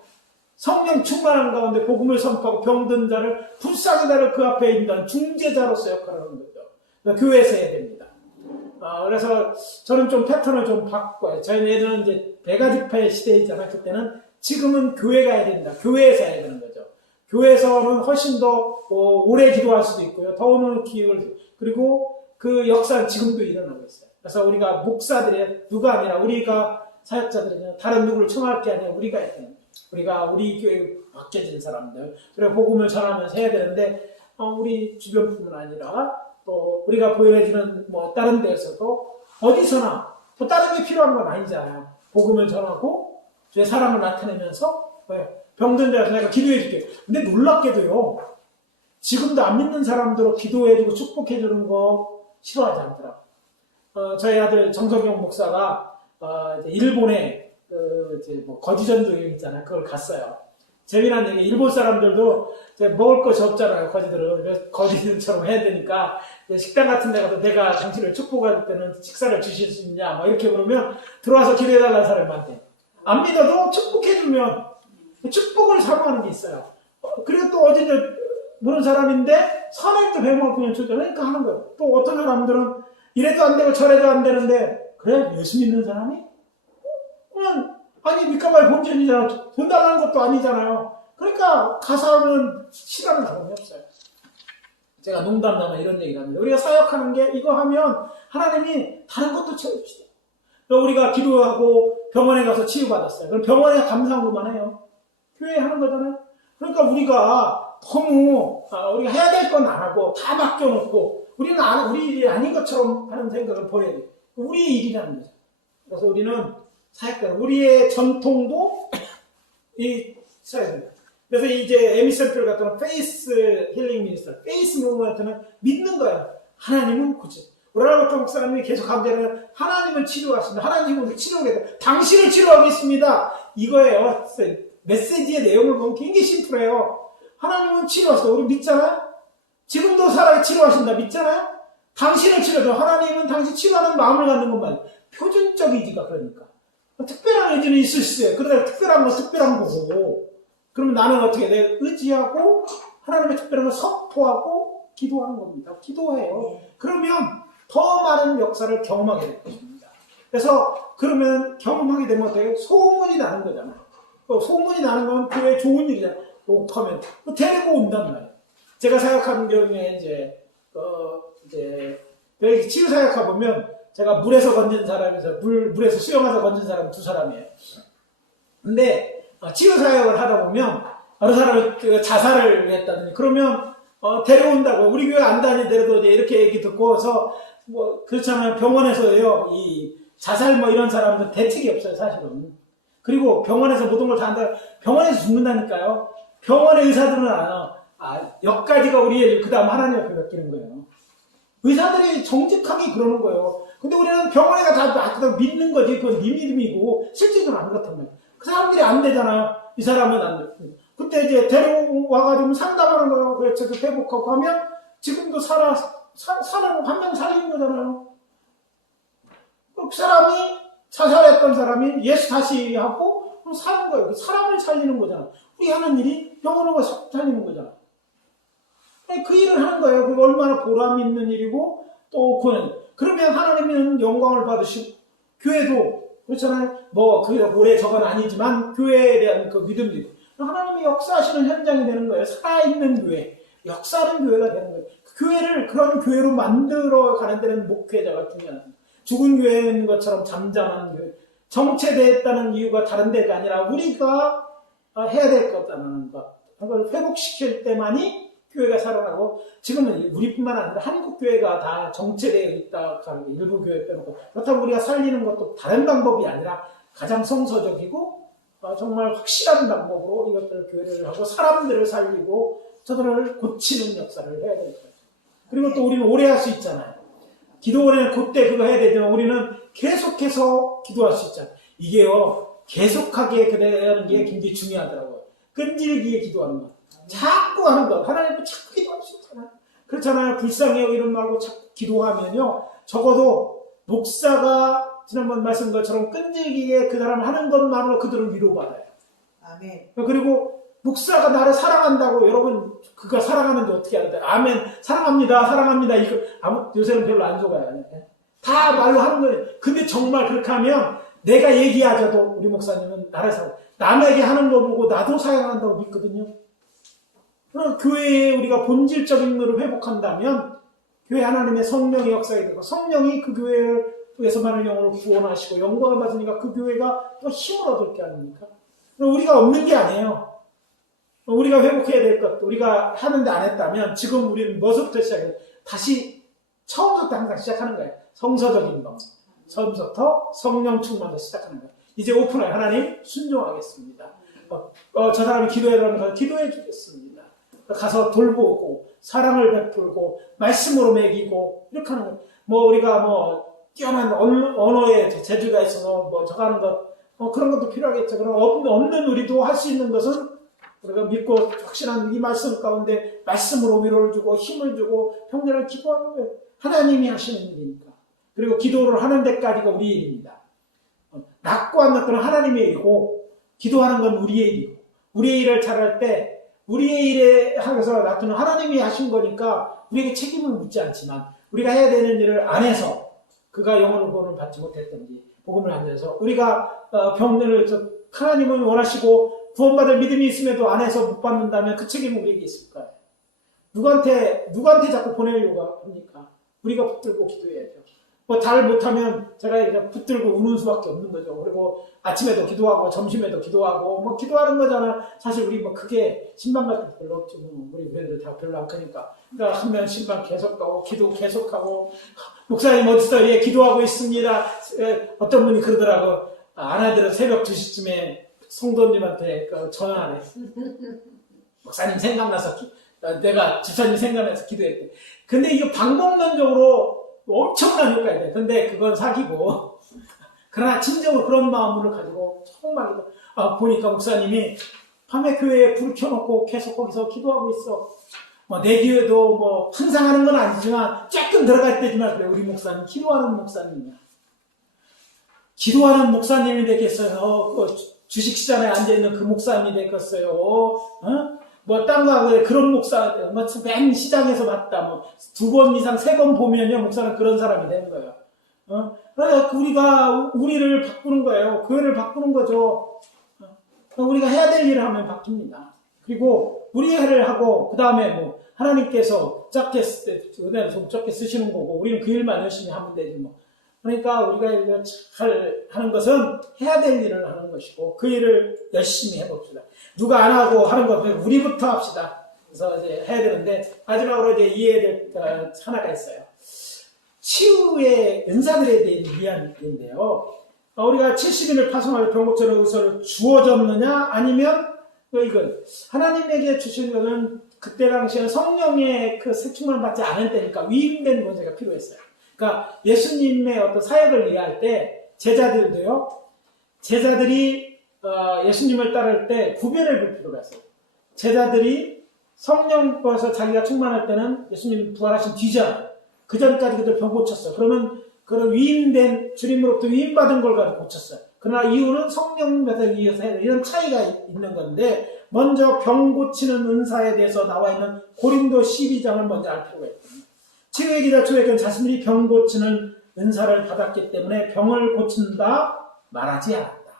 성령 충만한 가운데 복음을 선포하고 병든 자를 불쌍히 자를 그 앞에 있는 중재자로서 역할을 하는 거죠. 그러니까 교회에서 해야 됩니다. 그래서 저는 좀 패턴을 좀 바꿔요. 저희는 예전에 이제 배가지파의 시대이잖아요. 그때는 지금은 교회가 해야 된다. 교회에서 해야 되는 거죠. 교회에서는 훨씬 더 오래 기도할 수도 있고요. 더 오는 기회를 그리고 그 역사는 지금도 일어나고 있어요. 그래서 우리가 목사들이 누가 아니라 우리가 사역자들이 다른 누구를 청할 게 아니라 우리가 해야 되는 우리가 우리 교회에 맡겨진 사람들 그리고 복음을 전하면서 해야 되는데 우리 주변뿐만 아니라 또 우리가 보여주는 뭐 다른 데에서도 어디서나 또 다른 게 필요한 건 아니잖아요. 복음을 전하고 주의 사랑을 나타내면서 병든 자에서 내가 기도해 줄게. 근데 놀랍게도요. 지금도 안 믿는 사람들로 기도해 주고 축복해 주는 거 싫어하지 않더라고요. 저희 아들 정석영 목사가 이제 일본에 이제 뭐 거지전도 여행 있잖아요. 그걸 갔어요. 재미난 얘기, 일본 사람들도 이제 먹을 것이 없잖아요. 거지들은. 그래서 거지들처럼 해야 되니까 식당 같은 데 가서 내가 당신을 축복할 때는 식사를 주실 수 있냐 막 이렇게 그러면 들어와서 기도해달라는 사람한테 안 믿어도 축복해주면 축복을 사모하는 게 있어요. 그리고 또 어제 모르는 사람인데 선행도 배먹으면 주죠. 그러니까 하는 거예요. 또 어떤 사람들은 이래도 안 되고 저래도 안 되는데 그래? 예수 믿는 사람이? 그냥 아니 니까말 범죄이잖아. 돈 달라는 것도 아니잖아요. 그러니까 가사는 싫어하는 사람이 없어요. 제가 농담 삼아 이런 얘기를 합니다. 우리가 사역하는 게 이거 하면 하나님이 다른 것도 채워주시대요. 우리가 기도하고 병원에 가서 치유받았어요. 그럼 병원에 감사한 것만 해요. 교회에 하는 거잖아요. 그러니까 우리가 너무 우리가 해야 될 건 안 하고 다 맡겨놓고 우리는 우리 일이 아닌 것처럼 하는 생각을 버려야 돼요. 우리의 일이라는 거죠. 그래서 우리는 사역자, 우리의 전통도 있어야 됩니다. 그래서 이제 에미센필 같은 건 페이스 힐링 미니스터, 페이스 무브먼트는 믿는 거예요. 하나님은 고쳐. 오라라고 목사님이 계속 강조하는 하나님은 치료하십니다. 하나님은 치료하겠다. 당신을 치료하겠습니다. 이거예요. 메시지의 내용을 보면 굉장히 심플해요. 하나님은 치료하시다. 우리 믿잖아요? 지금도 살아 치료하신다. 믿잖아요? 당신을 치료하죠. 하나님은 당신 치료하는 마음을 갖는 것만. 표준적 의지가 그러니까. 특별한 의지는 있을 수 있어요. 그러다 특별한 건 특별한 거고. 그러면 나는 어떻게 내 의지하고 하나님의 특별한 걸 선포하고 기도하는 겁니다. 기도해요. 그러면 더 많은 역사를 경험하게 될 것입니다. 그래서 그러면 경험하게 되면 어떻게 소문이 나는 거잖아요. 소문이 나는 건 교회 좋은 일이잖아요. 욕하면 데리고 온단 말이에요. 제가 사역하는 경우에 이제 치유사역 가보면 제가 물에서 건진 사람에서 물에서 수영해서 건진 사람 두 사람이에요. 근데 치유사역을 하다 보면 어느 사람이 자살을 했다더니 그러면 데려온다고 우리 교회 안 다니더라도 이제 이렇게 얘기 듣고서 뭐 그렇잖아요. 병원에서요 이 자살 뭐 이런 사람들은 대책이 없어요 사실은. 그리고 병원에서 모든 걸 다 한다. 병원에서 죽는다니까요. 병원의 의사들은 여기까지가 우리의 그 다음 하나님 앞에 맡기는 거예요. 의사들이 정직하게 그러는 거예요. 근데 우리는 병원에 다 믿는 거지. 그건 네 믿음이고 실제로는 안 그렇단 말이에요. 그 사람들이 안 되잖아요. 이 사람은 안 돼. 그때 이제 데려와가지고 상담하는 거예요. 그래서 회복하고 하면 지금도 살아고 한 명 살리는 거잖아요. 그 사람이 자살했던 사람이 예수 다시 하고 그럼 사는 거예요. 사람을 살리는 거잖아. 우리 하는 일이 영혼을 살리는 거잖아. 그 일을 하는 거예요. 그게 얼마나 보람 있는 일이고 또 그러면 하나님은 영광을 받으시고 교회도 그렇잖아요. 뭐 그게 올해 저건 아니지만 교회에 대한 그 믿음도 있고 하나님이 역사하시는 현장이 되는 거예요. 살아있는 교회, 역사하는 교회가 되는 거예요. 그 교회를 그런 교회로 만들어 가는 데는 목회자가 중요합니다. 죽은 교회인 것처럼 잠잠한 교회, 정체됐다는 이유가 다른 데가 아니라 우리가 해야 될 거다라는 것, 그걸 회복시킬 때만이 교회가 살아나고 지금은 우리뿐만 아니라 한국 교회가 다 정체되어 있다 하는 일부 교회 빼놓고 그렇다고 우리가 살리는 것도 다른 방법이 아니라 가장 성서적이고 정말 확실한 방법으로 이것들을 교회를 하고 사람들을 살리고 저들을 고치는 역사를 해야 될 거죠. 그리고 또 우리는 오래 할 수 있잖아요. 기도원에는 그때 그거 해야 되지만 우리는 계속해서 기도할 수 있잖아요. 이게요 계속하게 하는 게 굉장히 중요하더라고요. 끈질기게 기도하는 거. 자꾸 하는 거. 하나님은 자꾸 기도할 수 있잖아요. 그렇잖아요. 불쌍히 여기는 말고 자꾸 기도하면요. 적어도 목사가 지난번 말씀한 것처럼 끈질기게 그 사람 하는 것만으로 그들은 위로받아요. 아멘. 그리고 목사가 나를 사랑한다고 여러분 그가 사랑하는데 어떻게 하는데 아멘 사랑합니다 사랑합니다 이거 요새는 별로 안 속아요. 다 말로 하는 거예요. 근데 정말 그렇게 하면 내가 얘기하자도 우리 목사님은 나를 사랑 남에게 하는 거 보고 나도 사랑한다고 믿거든요. 그럼 교회에 우리가 본질적인 것을 회복한다면 교회 하나님의 성령의 역사가 되고 성령이 그 교회에서 많은 영혼을 구원하시고 영광을 받으니까 그 교회가 또 힘을 얻을 게 아닙니까? 우리가 없는 게 아니에요. 우리가 회복해야 될 것, 우리가 하는데 안 했다면 지금 우리는 뭐부터 시작해요? 다시 처음부터 항상 시작하는 거예요. 성서적인 것. 처음부터 성령 충만으로 시작하는 거예요. 이제 오픈할 하나님 순종하겠습니다. 저 사람이 기도해라는 거 기도해 주겠습니다. 가서 돌보고 사랑을 베풀고 말씀으로 먹이고 이렇게 하는 거예요. 뭐 우리가 뭐 뛰어난 언어에 재주가 있어서 뭐 저거 하는 것 그런 것도 필요하겠죠. 그럼 없는 우리도 할 수 있는 것은 우리가 믿고 확신한 이 말씀 가운데 말씀으로 위로를 주고 힘을 주고 형제를 기도하는 거예요. 하나님이 하시는 일이니까. 그리고 기도를 하는 데까지가 우리 일입니다. 낳고 안 낳고는 하나님의 일이고 기도하는 건 우리의 일이고 우리의 일을 잘할 때 우리의 일에 하면서 놔두는 하나님이 하신 거니까 우리에게 책임을 묻지 않지만 우리가 해야 되는 일을 안 해서 그가 영혼을 구원을 받지 못했던지 복음을 안 해서 우리가 병들을 하나님은 원하시고 구원받을 믿음이 있음에도 안 해서 못 받는다면 그 책임은 우리에게 있을까요? 누구한테 자꾸 보내려고 합니까? 우리가 붙들고 기도해야죠. 뭐 잘 못하면 제가 이제 붙들고 우는 수밖에 없는 거죠. 그리고 아침에도 기도하고 점심에도 기도하고 뭐 기도하는 거잖아. 사실 우리 뭐 크게 신방 같은 거 별로 없지. 우리 교회들 다 별로 안 크니까. 그러니까 한 명 신방 계속 가고 기도 계속하고 목사님 어디서 예 기도하고 있습니다. 어떤 분이 그러더라고. 아내들은 새벽 2시쯤에 성도님한테 전화하래. 목사님 생각나서 내가 집사님 생각나서 기도했대. 근데 이거 방법론적으로 엄청난 효과가 돼. 근데 그건 사기고. 그러나 진정으로 그런 마음을 가지고 정말 보니까 목사님이 밤에 교회에 불 켜놓고 계속 거기서 기도하고 있어. 뭐 내 교회도 뭐 항상 하는 건 아니지만 조금 들어갈 때지만 그래. 우리 목사님 기도하는 목사님이야. 기도하는 목사님이 되겠어요. 주식시장에 앉아있는 그 목사님이 되겠어요. 뭐, 딴거 그런 목사, 맨 시장에서 봤다. 뭐, 2번 이상, 3번 보면요, 목사는 그런 사람이 되는 거예요. 그래서 우리가, 우리를 바꾸는 거예요. 교회를 바꾸는 거죠. 우리가 해야 될 일을 하면 바뀝니다. 그리고 우리 일을 하고, 그 다음에 뭐, 하나님께서 작게, 은혜를 좀 적게 쓰시는 거고, 우리는 그 일만 열심히 하면 되지 뭐. 그러니까 우리가 잘 하는 것은 해야 될 일을 하는 것이고, 그 일을 열심히 해봅시다. 누가 안 하고 하는 것, 우리부터 합시다. 그래서 이제 해야 되는데, 마지막으로 이제 이해될 하나가 있어요. 치유의 은사들에 대한 이야기인데요. 우리가 70인을 파송할 병고처럼 의사를 주어졌느냐, 아니면 이건 하나님에게 주신 것은 그때 당시에는 성령의 그 세충만 받지 않을 때니까 위임된 권세가 필요했어요. 그러니까 예수님의 어떤 사역을 이해할 때 제자들도요, 제자들이 예수님을 따를 때 구별을 볼 필요가 있어요. 제자들이 성령 받아서 자기가 충만할 때는 예수님 부활하신 뒤잖아요. 그 전까지 그들 병 고쳤어요. 그러면 그런 위임된 주님으로부터 위임받은 걸 가지고 고쳤어요. 그러나 이유는 성령 받기 위해서 이런 차이가 있는 건데, 먼저 병 고치는 은사에 대해서 나와 있는 고린도 12장을 먼저 알 필요가 있거든요. 치유의 기자 초에는 자신들이 병 고치는 은사를 받았기 때문에 병을 고친다 말하지 않았다.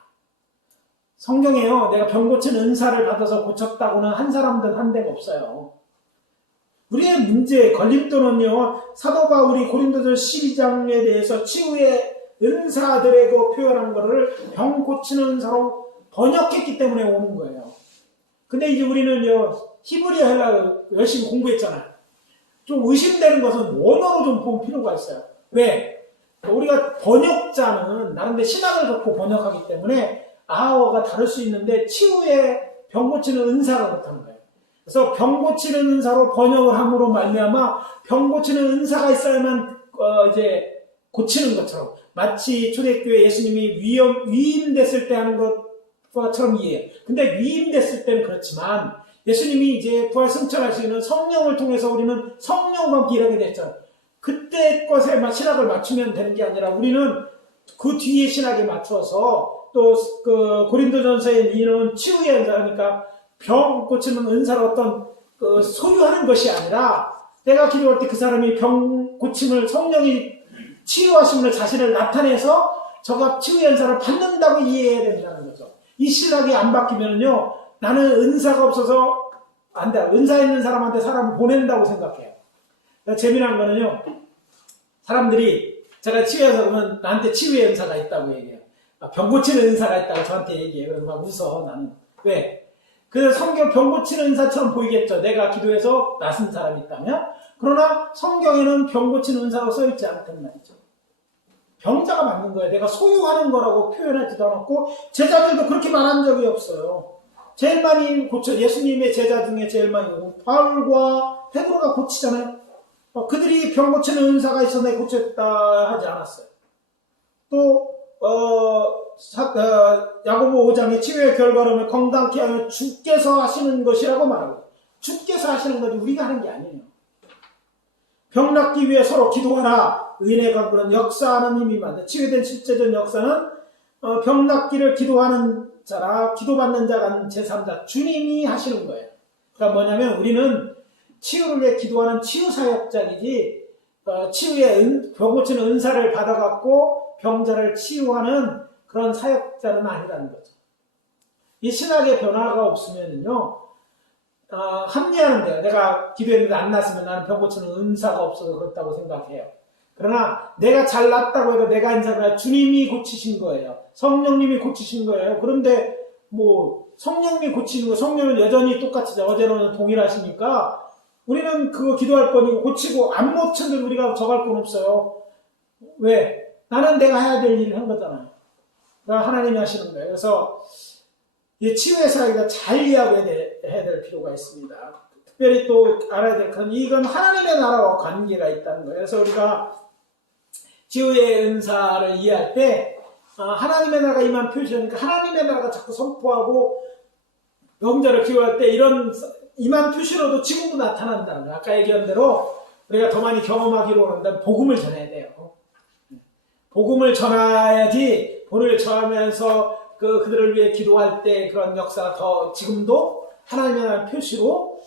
성경에요, 내가 병 고치는 은사를 받아서 고쳤다고는 한 사람들 한 데가 없어요. 우리의 문제, 걸림돌은요, 사도 바울이 고린도전 12장에 대해서 치유의 은사들에게 표현한 것을 병 고치는 은사로 번역했기 때문에 오는 거예요. 근데 이제 우리는요, 히브리어 헬라어 열심히 공부했잖아요. 좀 의심되는 것은 원어로 좀 볼 필요가 있어요. 왜? 우리가 번역자는 나름대로 신학을 갖고 번역하기 때문에 아어가 다를 수 있는데, 치유의 병 고치는 은사가 그렇다는 거예요. 그래서 병 고치는 은사로 번역을 함으로 말미암아 병 고치는 은사가 있어야만 이제 고치는 것처럼, 마치 초대교회 예수님이 위임됐을 때 하는 것처럼 이해해요. 근데 위임됐을 때는 그렇지만 예수님이 이제 부활 승천하시는 성령을 통해서 우리는 성령과 함께 일하게 됐잖아요. 그때 것에 신학을 맞추면 되는 게 아니라 우리는 그 뒤에 신학에 맞춰서, 또 그 고린도전서에 이런 치유의 은사니까 병 고치는 은사로 어떤 소유하는 것이 아니라, 내가 기도할 때 그 사람이 병 고침을, 성령이 치유하심을 자신을 나타내서 저가 치유의 은사를 받는다고 이해해야 된다는 거죠. 이 신학이 안 바뀌면요, 나는 은사가 없어서 안 돼. 은사 있는 사람한테 사람을 보낸다고 생각해요. 재미난 거는요, 사람들이 제가 치유해서 그러면 나한테 치유의 은사가 있다고 얘기해요. 병 고치는 은사가 있다고 저한테 얘기해요. 그래서 막 웃어, 나는. 왜? 그래서 성경 병 고치는 은사처럼 보이겠죠. 내가 기도해서 낫은 사람이 있다면. 그러나 성경에는 병 고치는 은사가 써있지 않단 말이죠. 병자가 맞는 거예요. 내가 소유하는 거라고 표현하지도 않았고, 제자들도 그렇게 말한 적이 없어요. 제일 많이 예수님의 제자 중에 제일 많이 바울과 베드로가 고치잖아요. 그들이 병 고치는 은사가 있어 내가 고쳤다 하지 않았어요. 또 야고보 5장의 치유의 결과로는 건강케 하면 주께서 하시는 것이라고 말하고, 주께서 하시는 거지 우리가 하는 게 아니에요. 병 낫기 위해 서로 기도하라. 의인의 강구는 역사하는 힘이 많다. 치유된 실제적 역사는 병 낫기를 기도하는 자라, 기도받는 자가 제3자 주님이 하시는 거예요. 그러니까 뭐냐면 우리는 치유를 위해 기도하는 치유사역자이지, 치유의 병 고치는 은사를 받아갖고 병자를 치유하는 그런 사역자는 아니라는 거죠. 이 신학의 변화가 없으면요, 합리하는 데요. 내가 기도했는데 안 났으면 나는 병 고치는 은사가 없어서 그렇다고 생각해요. 그러나 내가 잘 낫다고 해도 내가 인사가 주님이 고치신 거예요. 성령님이 고치신 거예요. 그런데 뭐 성령님이 고치는 거, 성령은 여전히 똑같이 어제로는 동일하시니까 우리는 그거 기도할 뿐이고, 고치고 안 고쳤는데 우리가 적할 건 없어요. 왜? 나는 내가 해야 될 일을 한 거잖아요. 그러니까 하나님이 하시는 거예요. 그래서 이 치유의 사역을 잘 이해하고 해야 될 필요가 있습니다. 특별히 또 알아야 될 건, 이건 하나님의 나라와 관계가 있다는 거예요. 그래서 우리가 치유의 은사를 이해할 때 하나님의 나라가 임한 표시니까 하나님의 나라가 자꾸 선포하고 병자를 기도할 때 이런 임한 표시로도 지금도 나타난다는 거예요. 아까 얘기한 대로 우리가 더 많이 경험하기로 한다면 복음을 전해야 돼요. 복음을 전해야지, 본을 전하면서 그들을 위해 기도할 때 그런 역사가 더 지금도 하나님의 표시로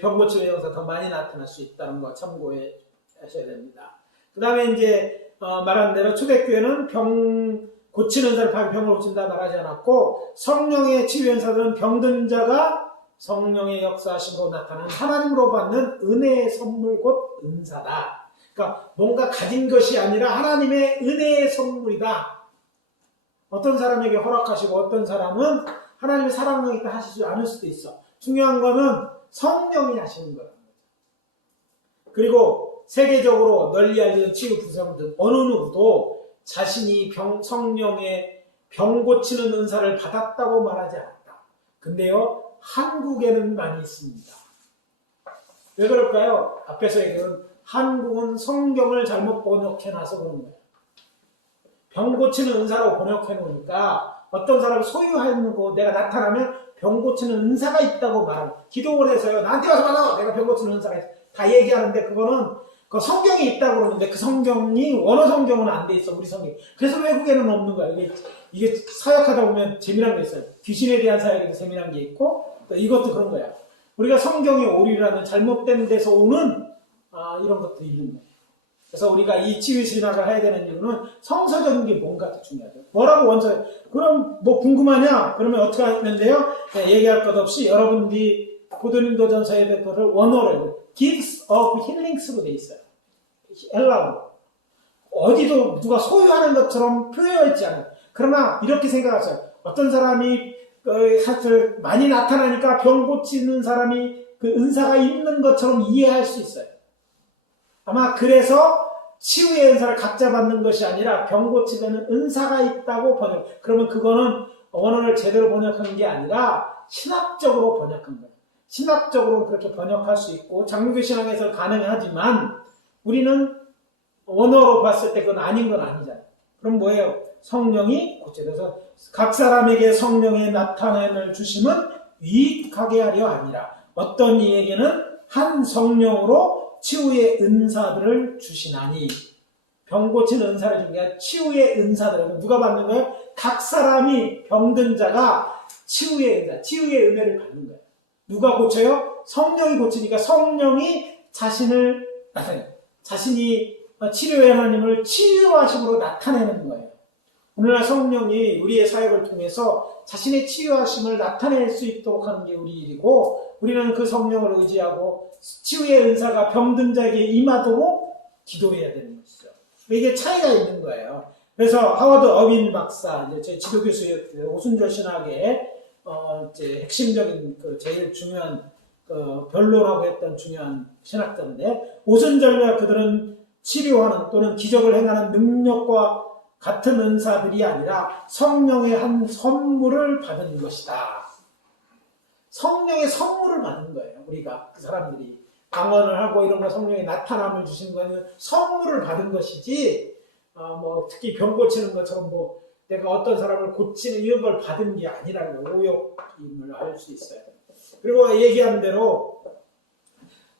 병 고치는 역사가 더 많이 나타날 수 있다는 거 참고해 하셔야 됩니다. 그 다음에 이제 말한 대로 초대교회는 병 고치는 자를 파면 병을 고친다 말하지 않았고, 성령의 치유 연사들은 병든 자가 성령의 역사하심으로 나타나는 하나님으로 받는 은혜의 선물 곧 은사다. 그러니까 뭔가 가진 것이 아니라 하나님의 은혜의 선물이다. 어떤 사람에게 허락하시고 어떤 사람은 하나님의 사랑력이 하시지 않을 수도 있어. 중요한 거는 성령이 하시는 거라는 거죠. 그리고 세계적으로 널리 알려진 치유 부서들 어느 누구도 자신이 성령의 병 고치는 은사를 받았다고 말하지 않았다. 근데요, 한국에는 많이 있습니다. 왜 그럴까요? 앞에서 얘기한 한국은 성경을 잘못 번역해놔서 그런 거예요. 병 고치는 은사로 번역해놓으니까 어떤 사람이 소유하는 거 내가 나타나면 병 고치는 은사가 있다고 말하고, 기도를 해서요, 나한테 와서 받아! 내가 병 고치는 은사가 있다. 다 얘기하는데 그거는 그 성경이 있다고 그러는데 그 성경이 원어 성경은 안 돼 있어, 우리 성경. 그래서 외국에는 없는 거야. 이게 사역하다 보면 재미난 게 있어요. 귀신에 대한 사역에도 재미난 게 있고, 또 이것도 그런 거야. 우리가 성경의 오류라는 잘못된 데서 오는 이런 것들이 있는 거예요. 그래서 우리가 이 치유 신학을 해야 되는 이유는 성서적인 게 뭔가 더 중요하죠. 뭐라고 원서, 그럼 뭐 궁금하냐? 그러면 어떻게 하면 돼요? 얘기할 것 없이 여러분들이 고린도 전서에 대한 것을 원어로 Gifts of Healings로 돼 있어요. 헬라어로. 어디도 누가 소유하는 것처럼 표현되어 있지 않아요. 그러나 이렇게 생각하세요. 어떤 사람이 사실 많이 나타나니까 병 고치는 사람이 그 은사가 있는 것처럼 이해할 수 있어요. 아마 그래서 치유의 은사를 각자 받는 것이 아니라 병 고치는 은사가 있다고 번역. 그러면 그거는 원어를 제대로 번역하는 게 아니라 신학적으로 번역한 거예요. 신학적으로 그렇게 번역할 수 있고 장로교 신학에서 가능하지만 우리는 원어로 봤을 때 그건 아닌 건 아니잖아요. 그럼 뭐예요? 성령이 고쳐져서 각 사람에게 성령의 나타냄을 주심은 유익하게 하려 아니라 어떤 이에게는 한 성령으로 치유의 은사들을 주시나니, 병 고치는 은사를 주는 게 아니라 치유의 은사들을 누가 받는 거예요? 각 사람이 병든 자가 치유의 은사, 치유의 은혜를 받는 거예요. 누가 고쳐요? 성령이 고치니까 성령이 자신을 나타내요. 자신이 치료의 하나님을 치유하심으로 나타내는 거예요. 오늘날 성령이 우리의 사역을 통해서 자신의 치유하심을 나타낼 수 있도록 하는 게 우리 일이고, 우리는 그 성령을 의지하고 치유의 은사가 병든 자에게 임하도록 기도해야 되는 것이죠. 이게 차이가 있는 거예요. 그래서 하워드 어빈 박사, 이제 제 지도교수였고요. 오순절 신학의 이제 핵심적인 제일 중요한 변론하고 했던 중요한 신학자인데, 오순절과 그들은 치료하는 또는 기적을 행하는 능력과 같은 은사들이 아니라 성령의 한 선물을 받은 것이다. 성령의 선물을 받는 거예요. 우리가 그 사람들이 강언을 하고 이런 거 성령의 나타남을 주신 거는 선물을 받은 것이지, 뭐 특히 병 고치는 것처럼 뭐 내가 어떤 사람을 고치는 이런 걸 받은 게 아니라는 거, 오역임을 알 수 있어요. 그리고 얘기한 대로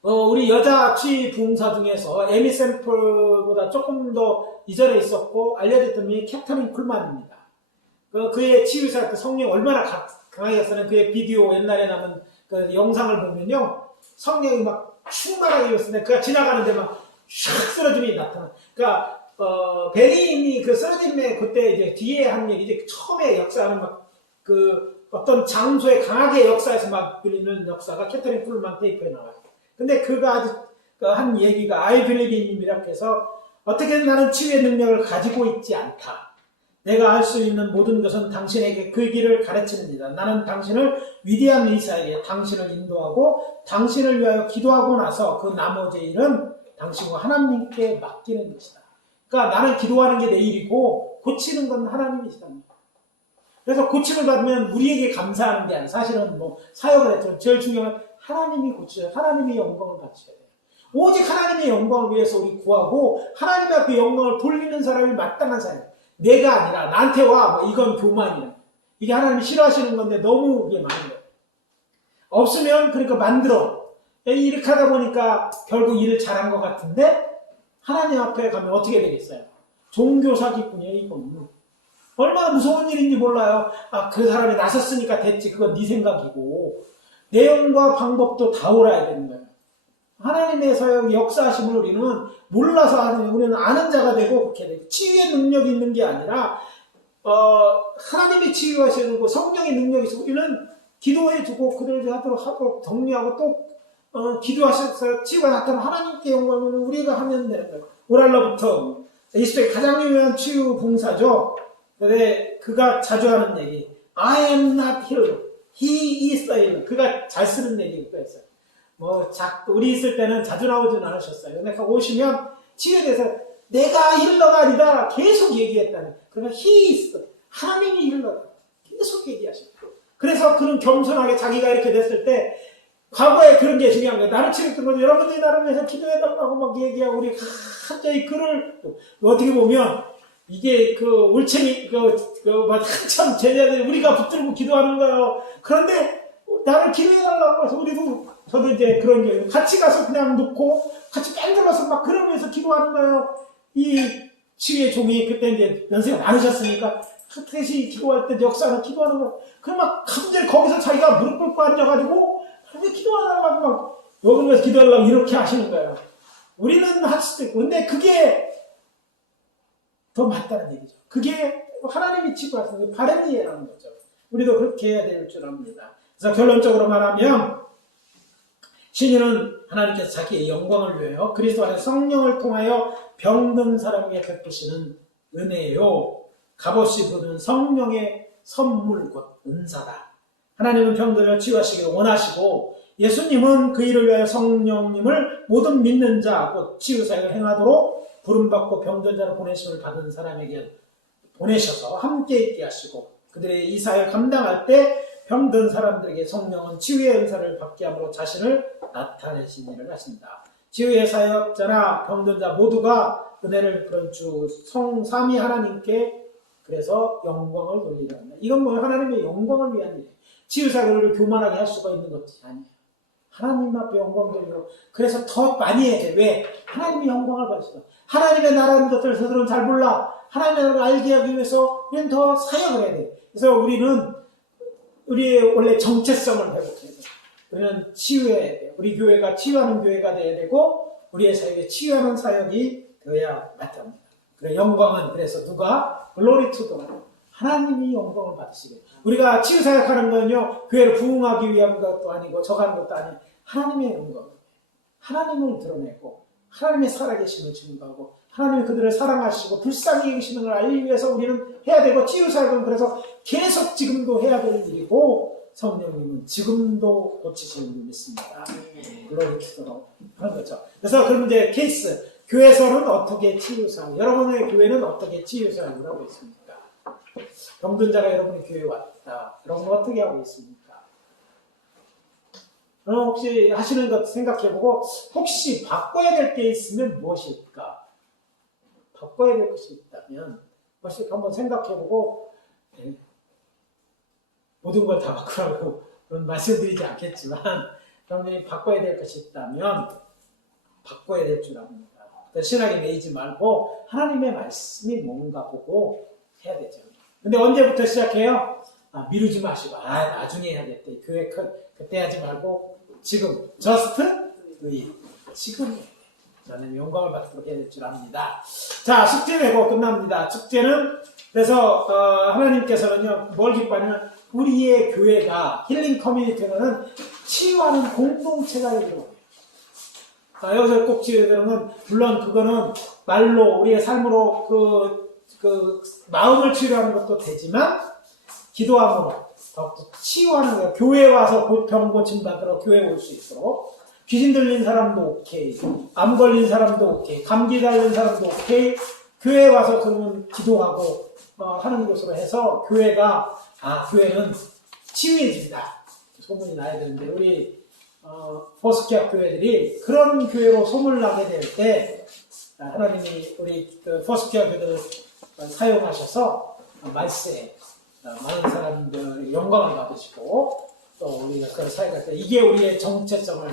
우리 여자 치유 부흥사 중에서 에미 샘플보다 조금 더 이전에 있었고 알려졌던 분이 캐터린 쿨만입니다. 그의 치유사 성령 얼마나 강하게 했었는 그의 비디오 옛날에 남은 그 영상을 보면요, 성령이 막 충만하게 일었는데 그가 지나가는데 막 샥 쓰러짐이 나타나. 그러니까 베니님이 그 쓰러짐에 그때 이제 뒤에 한 얘기, 이제 처음에 역사하는 막 어떤 장소에 강하게 역사에서 막 들리는 역사가 캐터린 쿨만 테이프에 나와요. 근데 그가 아주 한 얘기가 I believe in Him이라고 해서, 어떻게든 나는 치유의 능력을 가지고 있지 않다. 내가 할 수 있는 모든 것은 당신에게 그 길을 가르치는 일이다. 나는 당신을 위대한 의사에게 당신을 인도하고 당신을 위하여 기도하고 나서 그 나머지 일은 당신과 하나님께 맡기는 것이다. 그러니까 나는 기도하는 게 내 일이고 고치는 건 하나님이시다. 그래서 고침을 받으면 우리에게 감사하는 게 아니라, 사실은 뭐 사역을 했지만 제일 중요한 건 하나님이 고쳐요. 하나님의 영광을 받으셔야 돼요. 오직 하나님의 영광을 위해서 우리 구하고 하나님 앞에 영광을 돌리는 사람이 마땅한 사람. 내가 아니라 나한테 와, 뭐 이건 교만이야. 이게 하나님이 싫어하시는 건데 너무 이게 많은 거예요. 없으면 그러니까 만들어. 이렇게 하다 보니까 결국 일을 잘한 것 같은데 하나님 앞에 가면 어떻게 되겠어요? 종교 사기꾼이에요, 이건. 얼마나 무서운 일인지 몰라요. 아, 그 사람이 나섰으니까 됐지. 그건 네 생각이고. 내용과 방법도 다 옳아야 되는 거예요. 하나님의 사역 역사하심을 우리는 몰라서 하는, 우리는 아는 자가 되고 그렇게 되고, 치유의 능력이 있는 게 아니라 하나님이 치유하시는 거, 성령의 능력이 있어. 우리는 기도해주고 그들을 하도록 격려하고 또 기도하셔서 치유가 나타나면 하나님께 영광을 우리가 하면 되는 거예요. 오랄로부터 이스라엘 가장 유명한 치유 봉사죠. 근데 그가 자주 하는 얘기, I am not healed, he is the healer. 그가 잘 쓰는 얘기가 있어요. 우리 있을 때는 자주 나오진 않으셨어요. 근데 오시면 치유에 대해서 내가 힐러가 아니다 계속 얘기했다는. 그러면 he is, 하나님이 힐러다 계속 얘기하시고. 그래서 그는 겸손하게 자기가 이렇게 됐을 때, 과거에 그런 게 중요한 거예요. 나를 치렀던 거죠. 여러분들이 나를 위해서 기도해달라고 막 얘기하고, 우리 갑자기 글을, 어떻게 보면, 이게 올챙이, 한참 제자들이 우리가 붙들고 기도하는 거예요. 그런데, 나를 기도해달라고 해서 저도 이제 그런 게, 같이 가서 그냥 놓고, 같이 뺑들어서 막 그러면서 기도하는 거예요. 이 치유의 종이 그때 이제 연세가 많으셨으니까, 셋이 기도할 때 역사는 기도하는 거. 그럼 막 갑자기 거기서 자기가 무릎 꿇고 앉아가지고 기도하려고 막 여기서 기도하려고 이렇게 하시는 거예요. 우리는 할 수도 있고. 근데 그게 더 맞다는 얘기죠. 그게 하나님이 치유하시는 게 바른 이해라는 거죠. 우리도 그렇게 해야 될 줄 압니다. 그래서 결론적으로 말하면 신인은 하나님께서 자기의 영광을 위하여 그리스도 안에 성령을 통하여 병든 사람에게 베푸시는 은혜요. 값없이 부르는 성령의 선물 곧 은사다. 하나님은 병들을 치유하시기를 원하시고 예수님은 그 일을 위하여 성령님을 모든 믿는 자 곧 치유사역을 행하도록 부름받고 병든 자로 보내심을 받은 사람에게 보내셔서 함께 있게 하시고 그들의 이 사역을 감당할 때 병든 사람들에게 성령은 치유의 은사를 받게 함으로 자신을 나타내신 일을 하신다. 치유의 사역자나 병든 자 모두가 은혜를 그런 주 성삼위 하나님께 그래서 영광을 돌리려 한다. 이건 뭐예요? 하나님의 영광을 위한 일이에요. 치유사역을 교만하게 할 수가 있는 것이 아니에요. 하나님 앞에 영광 돌리고 그래서 더 많이 해야 돼. 왜? 하나님의 영광을 받으시다. 하나님의 나라는 것들을 저들은 잘 몰라. 하나님의 나라를 알게 하기 위해서 우리는 더 사역을 해야 돼. 그래서 우리는 우리의 원래 정체성을 회복해야 돼. 우리는 치유해야 돼. 우리 교회가 치유하는 교회가 돼야 되고 우리의 사역에 치유하는 사역이 되어야 맞답니다. 그래 영광은 그래서 누가? 글로리 투 더 하나님이 영광을 받으시게. 우리가 치유사역하는 건요 교회를 부흥하기 위한 것도 아니고 저가는 것도 아니에요. 하나님의 영광, 하나님을 드러내고 하나님의 살아계심을 증거하고 하나님이 그들을 사랑하시고 불쌍히 여기시는 걸 알기 위해서 우리는 해야 되고 치유사역은 그래서 계속 지금도 해야 될 일이고 성령님은 지금도 고치시는 줄 믿습니다. 글로리 투 더 그런 거죠. 그래서 그럼 이제 케이스 교회에서는 어떻게 치유사역, 여러분의 교회는 어떻게 치유사역을 하고 있습니까? 병든 자가 여러분의 교회에 왔다. 여러분은 어떻게 하고 있습니까? 혹시 하시는 것 생각해보고 혹시 바꿔야 될 게 있으면 무엇일까? 바꿔야 될 것이 있다면 혹시 한번 생각해보고 모든 걸 다 바꾸라고 그런 말씀드리지 않겠지만 여러분이 바꿔야 될 것이 있다면 바꿔야 될 줄 압니다. 신학에 매이지 말고 하나님의 말씀이 뭔가 보고 해야 되죠. 근데 언제부터 시작해요? 미루지 마시고 나중에 해야겠다. 교회 그때 하지 말고 지금 just 지금 저는 영광을 받도록 해야 될 줄 압니다. 자 숙제 내고 끝납니다. 숙제는 그래서 하나님께서는요 뭘 기뻐하냐면 우리의 교회가 힐링 커뮤니티는 치유하는 공동체가 되도록 여기서 꼭 치유되는 물론 그거는 말로 우리의 삶으로 그 마음을 치유하는 것도 되지만 기도함으로 치유하는 거예요. 교회에 와서 병 고침 받으러 교회에 올 수 있도록 귀신 들린 사람도 오케이, 암 걸린 사람도 오케이, 감기 달린 사람도 오케이. 교회에 와서 그러면 기도하고 하는 것으로 해서 교회가 교회는 치유의 집이다 소문이 나야 되는데 우리 포스키아 교회들이 그런 교회로 소문나게 될 때 하나님이 우리 포스키아 교회들을 사용하셔서 말세에 많은 사람들의 영광을 받으시고 또 우리가 그걸 사역할 때 이게 우리의 정체성을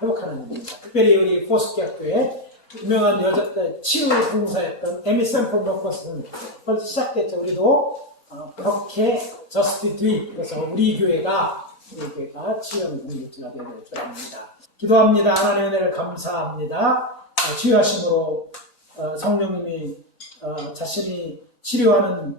회복하는 일입니다. 특별히 우리 포스키아 교회 유명한 여자 치유 봉사였던 에미 샘플 먹것은 벌써 시작됐죠. 우리도 그렇게 저스트 디 그래서 우리 교회가 치유하는 공동체가 되는 줄 압니다. 기도합니다. 하나님의 은혜를 감사합니다. 치유하심으로 성령님이 자신이 치료하는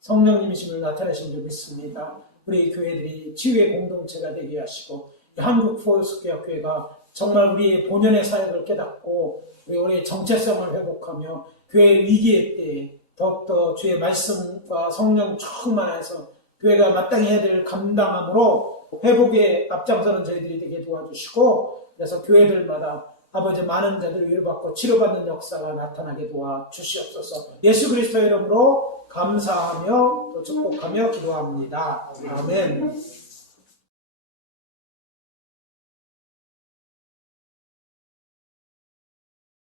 성령님이심을 나타내신 줄 믿습니다. 우리 교회들이 치유의 공동체가 되게 하시고 한국 포스교회가 정말 우리의 본연의 사역을 깨닫고 우리의 정체성을 회복하며 교회의 위기의 때에 더욱더 주의 말씀과 성령 충만해서 교회가 마땅히 해야 될 감당함으로 회복에 앞장서는 저희들이 되게 도와주시고 그래서 교회들마다 아버지 많은 자들을 위로받고 치료받는 역사가 나타나게 도와주시옵소서. 예수 그리스도의 이름으로 감사하며 또 축복하며 기도합니다. 아멘.